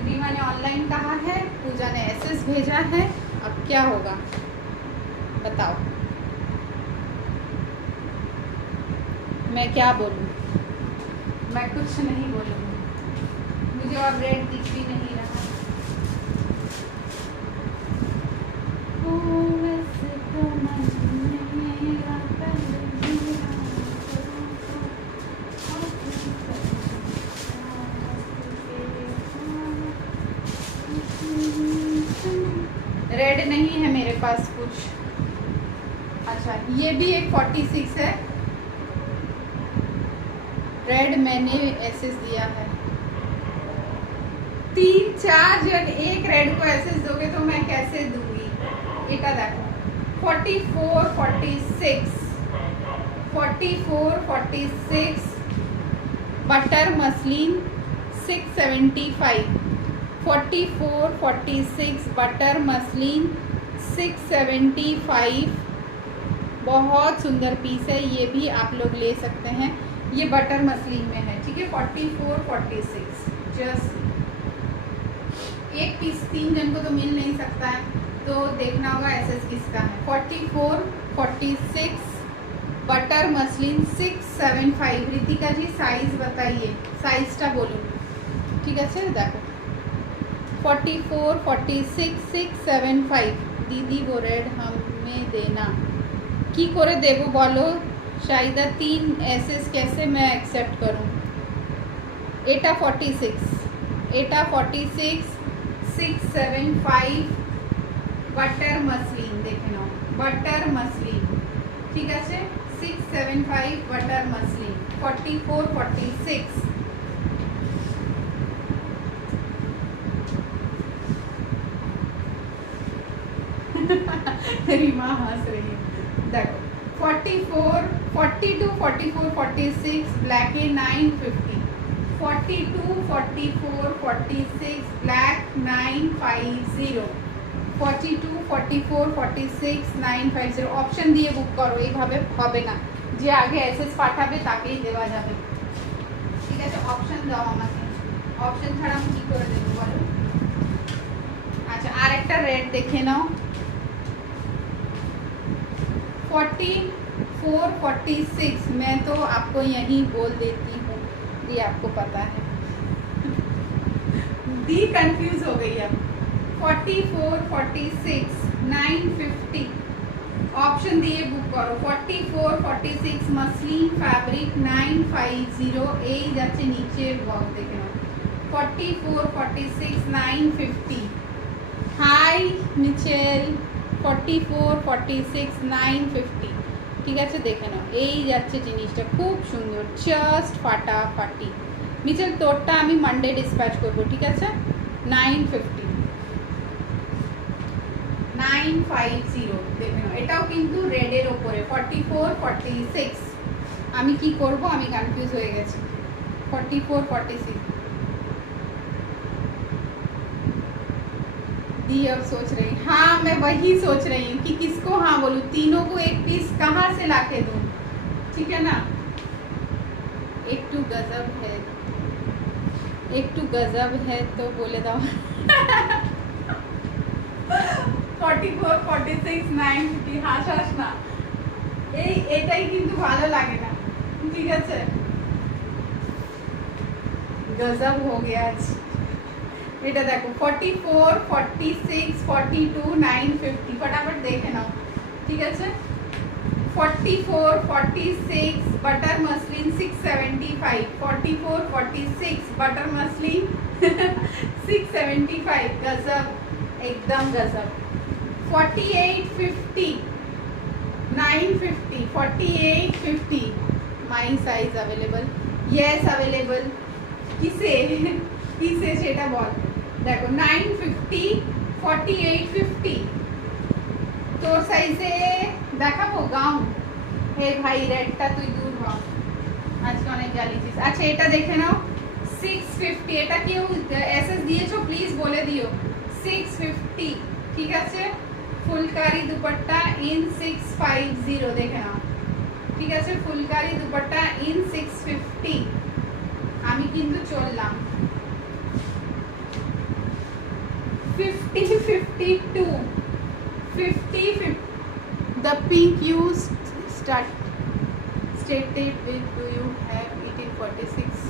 रीमा ने ऑनलाइन कहा है, पूजा ने एसेस भेजा है, अब क्या होगा बताओ। मैं क्या बोलूँ, मैं कुछ नहीं बोलूँगी, मुझे और रेड दिख भी नहीं रहा। वैसे तो मन मेरा रेड नहीं है मेरे पास कुछ। अच्छा ये भी एक 46 है, रेड मैंने एसेस दिया है। 3-4 जन एक रेड को एसेस दोगे तो मैं कैसे दूंगी। এটা দেখো 44 46 44 46 बटर मसलिन 675 44 46 बटर मसलिन 675। बहुत सुंदर पीस है, ये भी आप लोग ले सकते हैं, ये बटर मसलिन में है, ठीक है। 44 46 जस्ट एक पीस 3 जन को तो मिल नहीं सकता है, तो देखना होगा एसेस किसका है। 44 46 बटर मसलिन 675। ऋतिका जी साइज बताइए, साइजটা বলুন, ঠিক আছে। দেখো 44 46 675। दीदी वो रेड हमें देना, की করে দেব বলো शायद 3 एसेस कैसे मैं एक्सेप्ट करूं। এটা 46 এটা 46 675 बटर मसलिन देखे नाओ, बटर मसलिन, ठीक है। 675 बटर मसलिन 44 46। रीमा हंस रही है, देखो 44 42 44 46 ब्लैक है 950, 42 44 46 ब्लैक 950, 42 44 46 950। অপশন দিয়ে বুক করো, এইভাবে হবে না যে আগে এসএস পাঠাবে তাকেই দেওয়া যাবে, ঠিক আছে। অপশন দাও আমাকে, অপশন ছাড়া আমি কি করে দেবো বলো। আচ্ছা আর একটা রেড দেখে নাও 44 46। मैं तो आपको यही बोल देती हूँ, ये आपको पता है। दी कंफ्यूज हो गई अब। 44 46 950 ऑप्शन दिए बुक करो। 44 46 मसलिन फैब्रिक 950 এই যাচ্ছে নিচে বক্স দেখে নাও। 44 46 950। হাই মিচেল 44 46 950, ঠিক আছে দেখে নাও। এই যাচ্ছে জিনিসটা খুব সুন্দর, জাস্ট ফাটাফাটি। মিচেল তোরটা আমি মানডে ডিসপ্যাচ করবো, ঠিক আছে। 950 950 দেখে নাও। এটাও কিন্তু রেডের ওপরে 44 46। আমি কি করব, আমি কনফিউজ হয়ে গেছি। 44 46 दी अब सोच रही, हाँ मैं वही सोच रही हूँ कि किसको हाँ बोलूँ, तीनों को एक पीस कहाँ से लाके दूँ, ठीक है ना। एक टू गजब है, एक टू गजब है तो बोले दाओ। 44 46 950 হাস হাস না, এটাই কিন্তু ভালো লাগে না, ঠিক আছে। गजब हो गया आज। এটা দেখো 44 46 42 950 फटाफट देखे नाओ, ठीक है। 44 46 बटर मसलिन 675 44 46 बटर मसलिन 675 गजब एकदम गजब 4850 950 4850 माई साइज अवेलेबल येस अवेलेबल किसे किसे সেটা বল দেখো 950 4850 তোর সাইজে দেখাবো গাউন হে ভাই রেডটা তুই দূর হ আজকে অনেক জ্বালিয়েছিস আচ্ছা এটা দেখে নাও 650 এটা কেউ এসএস দিয়েছো প্লিজ বলে দিও 650 ঠিক আছে ফুলকারি দুপাট্টা ইন 650 দেখে নাও ঠিক আছে ফুলকারি দুপাট্টা ইন 650 আমি কিন্তু চললাম 50 52 50 the pink you stated with do you have it in 46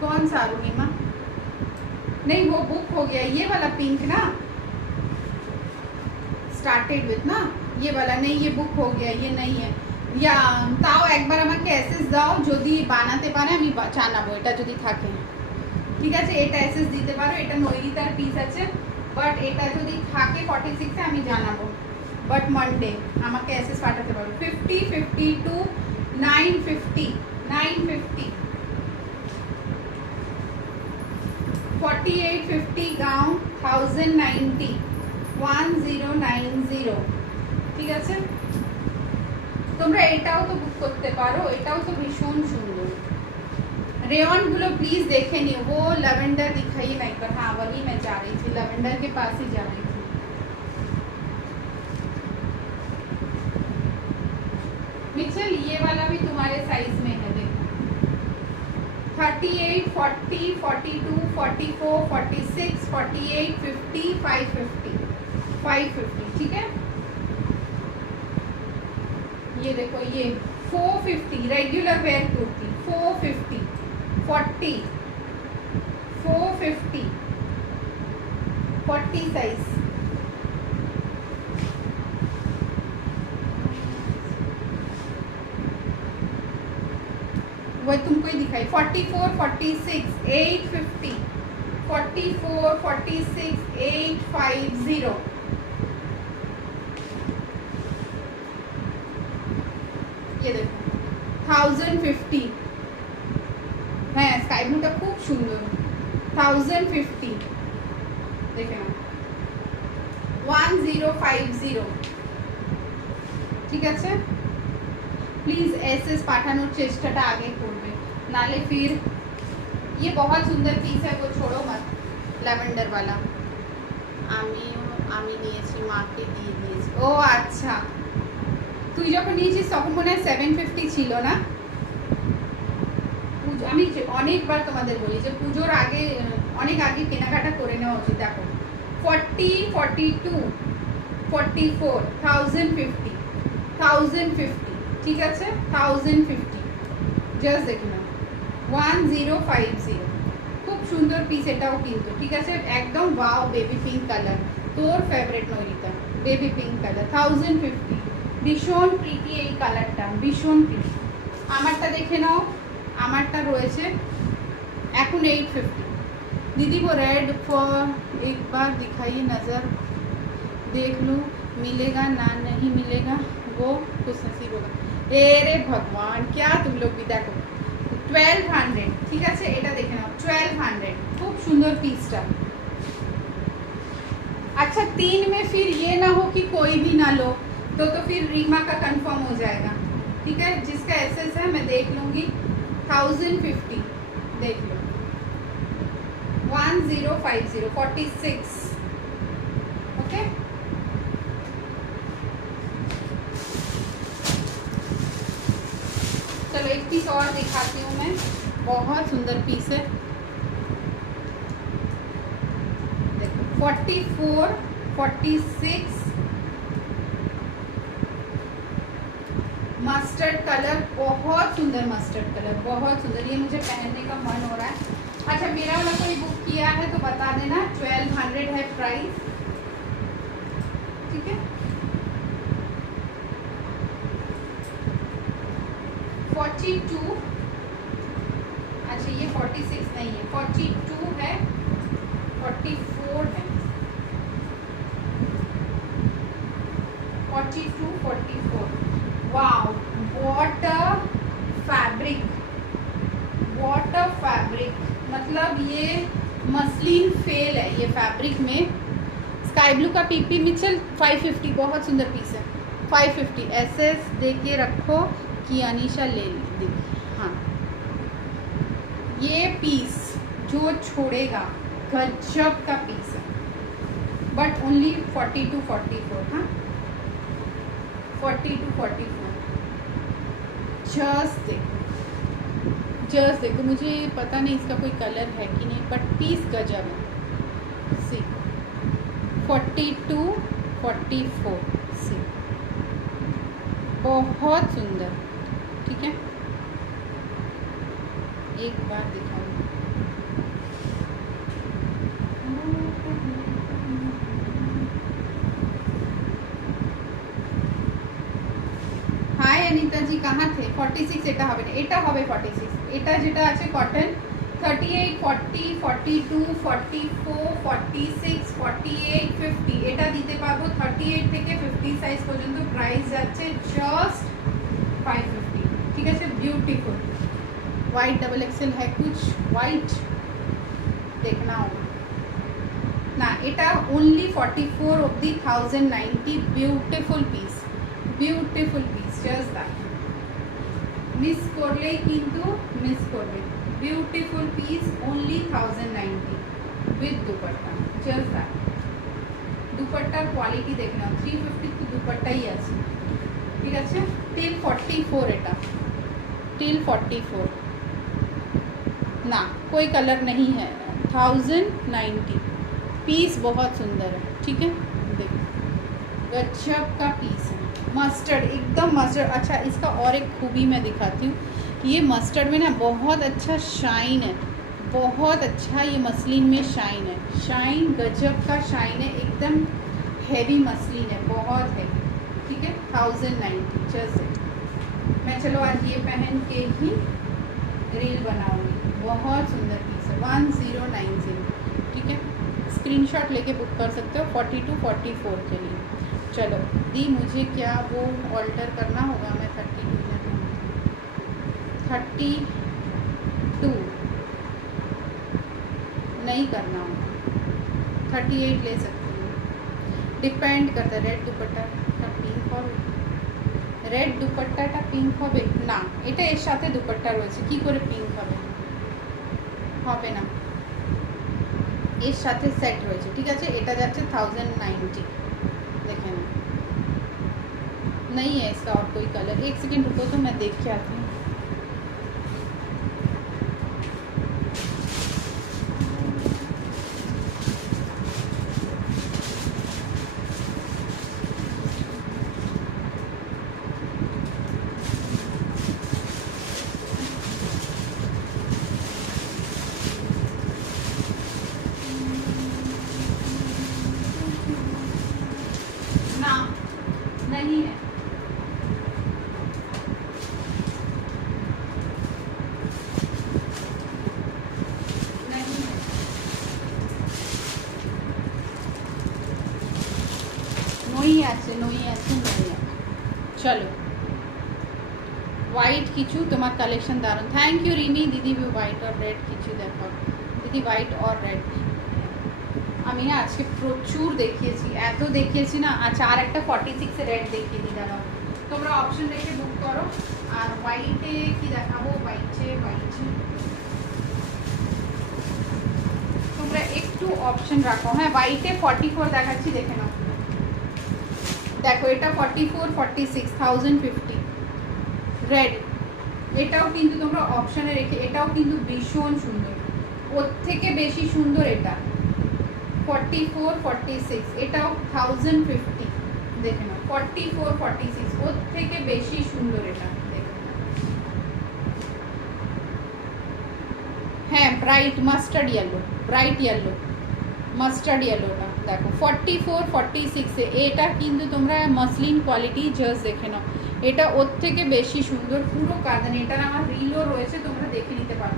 कौन सा अरुणिमा नहीं वो बुक हो गया ये वाला पिंक ना स्टार्टेड विथ ना ये वाला नहीं ये बुक हो गया ये नहीं है या তাও একবার আমাকে এসএস দাও যদি বানাতে পারে আমি জানাবো এটা যদি থাকে ঠিক আছে এটা এসএস দিতে পারো এটা নৈরিতার পিস আছে বাট এটা যদি থাকে 46 এ আমি জানাবো বাট মানডে আমাকে এসএস পাঠাতে পারো 50 52 950 950 4850 গাউন 1090 1090 ঠিক আছে তোমরা এটাও তো বুক করতে পারো এটাও তো ভীষণ সুন্দর रेयन गुलो प्लीज देखे नहीं वो लवेंडर दिखाइए ना एक बार हाँ वही मैं जा रही थी लवेंडर के पास ही जा रही थी मिचल ये वाला भी तुम्हारे साइज में है देखो 38 40 42 44 46 48 50 550 550 ठीक है ये देखो ये 450 रेगुलर वेयर कुर्ती 450 40 450 40 साइज वो तुमको ही दिखाई 44 46 850 44 46 850 ये देखो 1050 হ্যাঁ স্কাই ব্লুটা খুব সুন্দর 1050 দেখে নাও 1050 ঠিক আছে प्लीज एसएस पाठानोर चेष्टाटा आगे करबे नाले फिर ये बहुत सुंदर पीस है वो छोड़ो मत लैवेंडर वाला আমি নিয়েছি মাকে দিয়ে দিয়েছি ও আচ্ছা তুই যখন নিয়েছিস তখন মনে হয় 750 ছিল না আমি অনেকবার তোমাদের বলি যে পূজোর আগে অনেক আগে কেনাকাটা করে নেওয়া উচিত দেখো 40 42 44 1050 1050 ঠিক আছে 1050 জাস্ট দেখুন 1050 খুব সুন্দর পিস এটাও কিন্তু ঠিক আছে একদম ওয়াও বেবি পিঙ্ক কালার তোর favourite Nairita baby pink colour 1050 ভীষণ প্রিটি এই কালারটা ভীষণ প্রিটি আমারটা দেখে নাও আমারটা রয়েছে এখন 850 दीदी वो रेड फॉर एक बार दिखाइए नज़र देख लूँ मिलेगा ना नहीं मिलेगा वो कुछ नसीब होगा अरे भगवान क्या तुम लोग भी देखो 1200 ठीक है এটা দেখে নাও 1200 खूब सुंदर पीसটা अच्छा 3 में फिर ये ना हो कि कोई भी ना लो तो फिर रीमा का कंफर्म हो जाएगा ठीक है जिसका एसएस है मैं देख लूंगी 1050 देख लो 1050 46 ओके चलो एक पीस और दिखाती हूँ मैं बहुत सुंदर पीस है देखो 44 46 मस्टर्ड कलर बहुत सुंदर मस्टर्ड कलर बहुत सुंदर ये मुझे पहनने का मन हो रहा है अच्छा मेरा वाला कोई बुक किया है तो बता देना 1200 है प्राइस ठीक है 42 अच्छा ये 46 नहीं है 42 है 44 फैब्रिक, मतलब ये मसलिन फेल है ये फैब्रिक में। स्काई ब्लू का पीपी मिचल 550, बहुत सुंदर पीस है। 550 एसएस दे के रखो कि अनीशा ले ली। हाँ, ये पीस जो छोड़ेगा गजब का पीस है, बट ओनली 40 to 44। हाँ, 40 to 44। जस्ट देखो, मुझे पता नहीं इसका कोई कलर है कि नहीं, बट पीस गजब है। सी 40 to 44, सी बहुत सुंदर। ठीक है, एक बार दिखाऊँ। हाय अनीता जी, कहाँ थे? 46 এটা হবে না, এটা হবে 46। এটা যেটা আছে কটন 38, 40, 42, 44, 46, 48, 50 এটা দিতে পারবো। 38 থেকে 50 সাইজ পর্যন্ত প্রাইস যাচ্ছে জাস্ট 550। ঠিক আছে, ब्यूटीफुल। वाइट डबल एक्सएल है कुछ, वाइट देखना होगा ना। এটা ओनली 44 অবধি 1090। Beautiful piece, beautiful piece, just that. Miss করলেই কিন্তু মিস করবে। Beautiful piece only 1090 with dupatta, just that. দুপাট্টার কোয়ালিটি দেখনা, 350 তো দুপাট্টাই আছে। ঠিক আছে, টিল 44, এটা टिल 44 ना, कोई कलर नहीं है। 1090 पीस बहुत सुंदर है। ठीक है, देखो गजब का पीस है, मस्टर्ड, एकदम मस्टर्ड। अच्छा, इसका और एक खूबी मैं दिखाती हूँ। ये मस्टर्ड में ना बहुत अच्छा शाइन है, बहुत अच्छा ये मसलिन में शाइन है। शाइन गजब का शाइन है, एकदम हैवी मसलिन है, बहुत है। ठीक है, 1090 जैसे। मैं चलो आज ये पहन के ही रील बनाऊंगी। बहुत सुंदर पीस है, 1090। ठीक है, स्क्रीनशॉट लेके बुक कर सकते हो 40 to 44 के लिए। चलो दी, मुझे क्या वो ऑल्टर करना होगा। मैं 32 में दूँ, 32 नहीं करना होगा, 38 ले सकती हूँ। डिपेंड करता है। रेड दुपट्टा पिंक হবে, রেড দুপাট্টাটা পিঙ্ক হবে না, এটা এর সাথে দুপাট্টা রয়েছে, কি করে পিঙ্ক হবে? হবে না, এর সাথে সেট রয়েছে। ঠিক আছে, এটা যাচ্ছে 1090। देखें ना, नहीं है इसका और कोई कलर। एक सेकंड रुको तो मैं देख के आती हूँ। ना, नहीं है। नहीं है, নই আছে, নই আছে, নই আছে। চলো, হোয়াইট কিছু তোমার কালেকশন দারুণ। থ্যাংক ইউ রিমি দিদি। হোয়াইট আর রেড কিছু দেখাও দিদি, হোয়াইট আর রেড। আমি না আজকে প্রচুর দেখিয়েছি, এত দেখিয়েছি না। আচ্ছা, আর একটা 46 রেড দেখিয়ে দিই, দাঁড়াও। তোমরা অপশন রেখে বুক করো। আর হোয়াইটে কি দেখাবো? হোয়াইটে তোমরা একটু অপশন রাখো। হ্যাঁ, হোয়াইটে 44 দেখাচ্ছি, দেখে নাও। দেখো, এটা 44, 46, 1050। রেড, এটাও কিন্তু তোমরা অপশনে রেখে, এটাও কিন্তু ভীষণ সুন্দর। ওর থেকে বেশি সুন্দর এটা 44, 46, এটাও 1050। দেখে নাও, 44, 46, ওর থেকে বেশি সুন্দর এটা। দেখে নাও। হ্যাঁ, bright mustard yellow, bright yellow, mustard ইয়েলোটা দেখো 44, 46 এটা কিন্তু তোমরা মসলিন কোয়ালিটি জাস্ট দেখে নাও। এটা ওর থেকে বেশি সুন্দর, পুরো কাঁদান। এটার আমার রিলও রয়েছে, তোমরা দেখে নিতে পারো।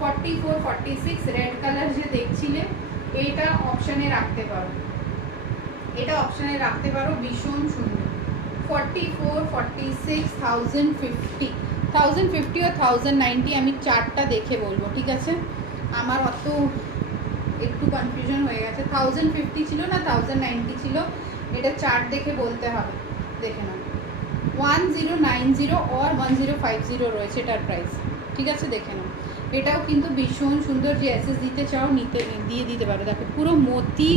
44, 46 রেড কালার যে দেখছিলে, এটা অপশনে রাখতে পারো, এটা অপশনে রাখতে পারো, ভীষণ সুন্দর। 44, 46, 1050। 1050 ও 1090 আমি চারটা দেখে বলবো, ঠিক আছে? আমার অত একটু কনফিউশন হয়ে গেছে, 1050 ছিল না 1090 ছিল, এটা চার্ট দেখে বলতে হবে। দেখে নাও 1090 আর 1050 রয়েছে এটার প্রাইস, ঠিক আছে? দেখে নাও। এটাও কিন্তু ভীষণ সুন্দর, যে অ্যাসেস দিতে চাও দিয়ে দিতে পারো। দেখো পুরো মোতি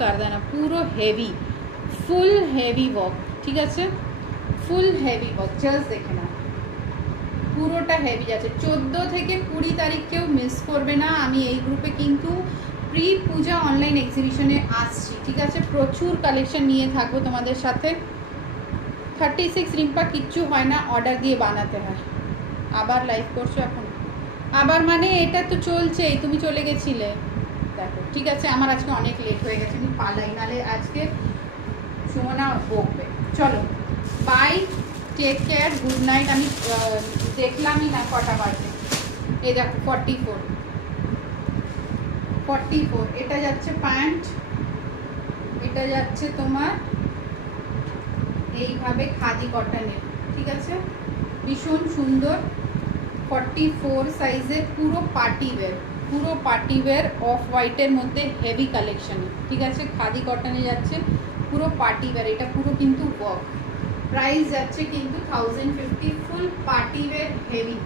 কারদানা পুরো হেভি, ফুল হেভি ওয়ার্ক, ঠিক আছে? ফুল হেভি ওয়ার্ক, জাস্ট দেখে নাও, পুরোটা হেভি যাচ্ছে। 14 থেকে 20 তারিখ কেউ মিস করবে না। আমি এই গ্রুপে কিন্তু প্রি পূজা অনলাইন এক্সিবিশনে আসছি, ঠিক আছে? প্রচুর কালেকশন নিয়ে থাকবো তোমাদের সাথে। 36 রিম্পা, কিচ্ছু হয় না, অর্ডার দিয়ে বানাতে হয়। আবার লাইভ করছো এখন? আবার মানে এটা তো চলছেই, তুমি চলে গেছিলে। দেখো ঠিক আছে, আমার আজকে অনেক লেট হয়ে গেছে, আমি পালাই, নালে আজকে সুমনা বকবে। চলো bye, take care, good night. আমি দেখলামই না কটা বাজে। এই দেখো 44, এটা যাচ্ছে প্যান্ট, এটা যাচ্ছে তোমার এইভাবে খাদি কটনের, ঠিক আছে? ভীষণ সুন্দর, 44 সাইজের, পুরো পার্টি ওয়্যার অফ হোয়াইটের মধ্যে হেভি কালেকশন, ঠিক আছে? খাদি কটনে যাচ্ছে, পুরো পার্টি ওয়্যার, এটা পুরো কিন্তু ওয়ার্ক। প্রাইস যাচ্ছে কিন্তু 1050, ফুল পার্টি ওয়্যার হেভি।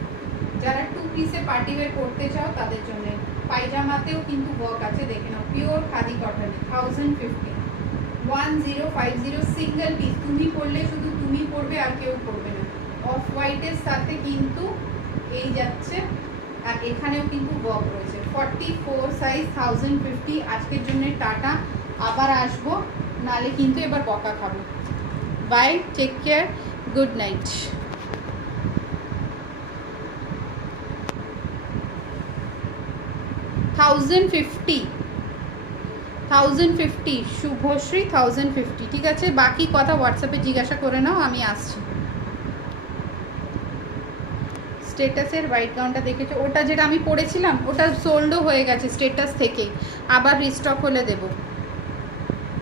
যারা 2 পিসে পার্টি ওয়্যার করতে চাও তাদের জন্য। পায়জামাতেও কিন্তু ওয়ার্ক আছে, দেখে নাও, পিওর খাদি কটনে 1050। 1050 সিঙ্গেল পিস, তুমি পরলে শুধু তুমি পরবে আর কেউ পরবে না। অফ হোয়াইটের সাথে কিন্তু এই যাচ্ছে, আর এখানেও কিন্তু ওয়ার্ক রয়েছে। 44 সাইজ, 1050। আজকের জন্য টাটা, আবার আসবো, নালে কিন্তু এবার বকা খাবো। Bye, take care, good night. 1050 Shubhashree, 1050, ঠিক আছে? বাকি কথা হোয়াটসঅ্যাপে জিজ্ঞাসা করে নাও, আমি আসছি। স্টেটাসের হোয়াইট গাউনটা দেখেছো? ওটা যেটা আমি পরেছিলাম ওটা সোল্ডও হয়ে গেছে স্টেটাস থেকেই, আবার রিস্টক হলে দেবো।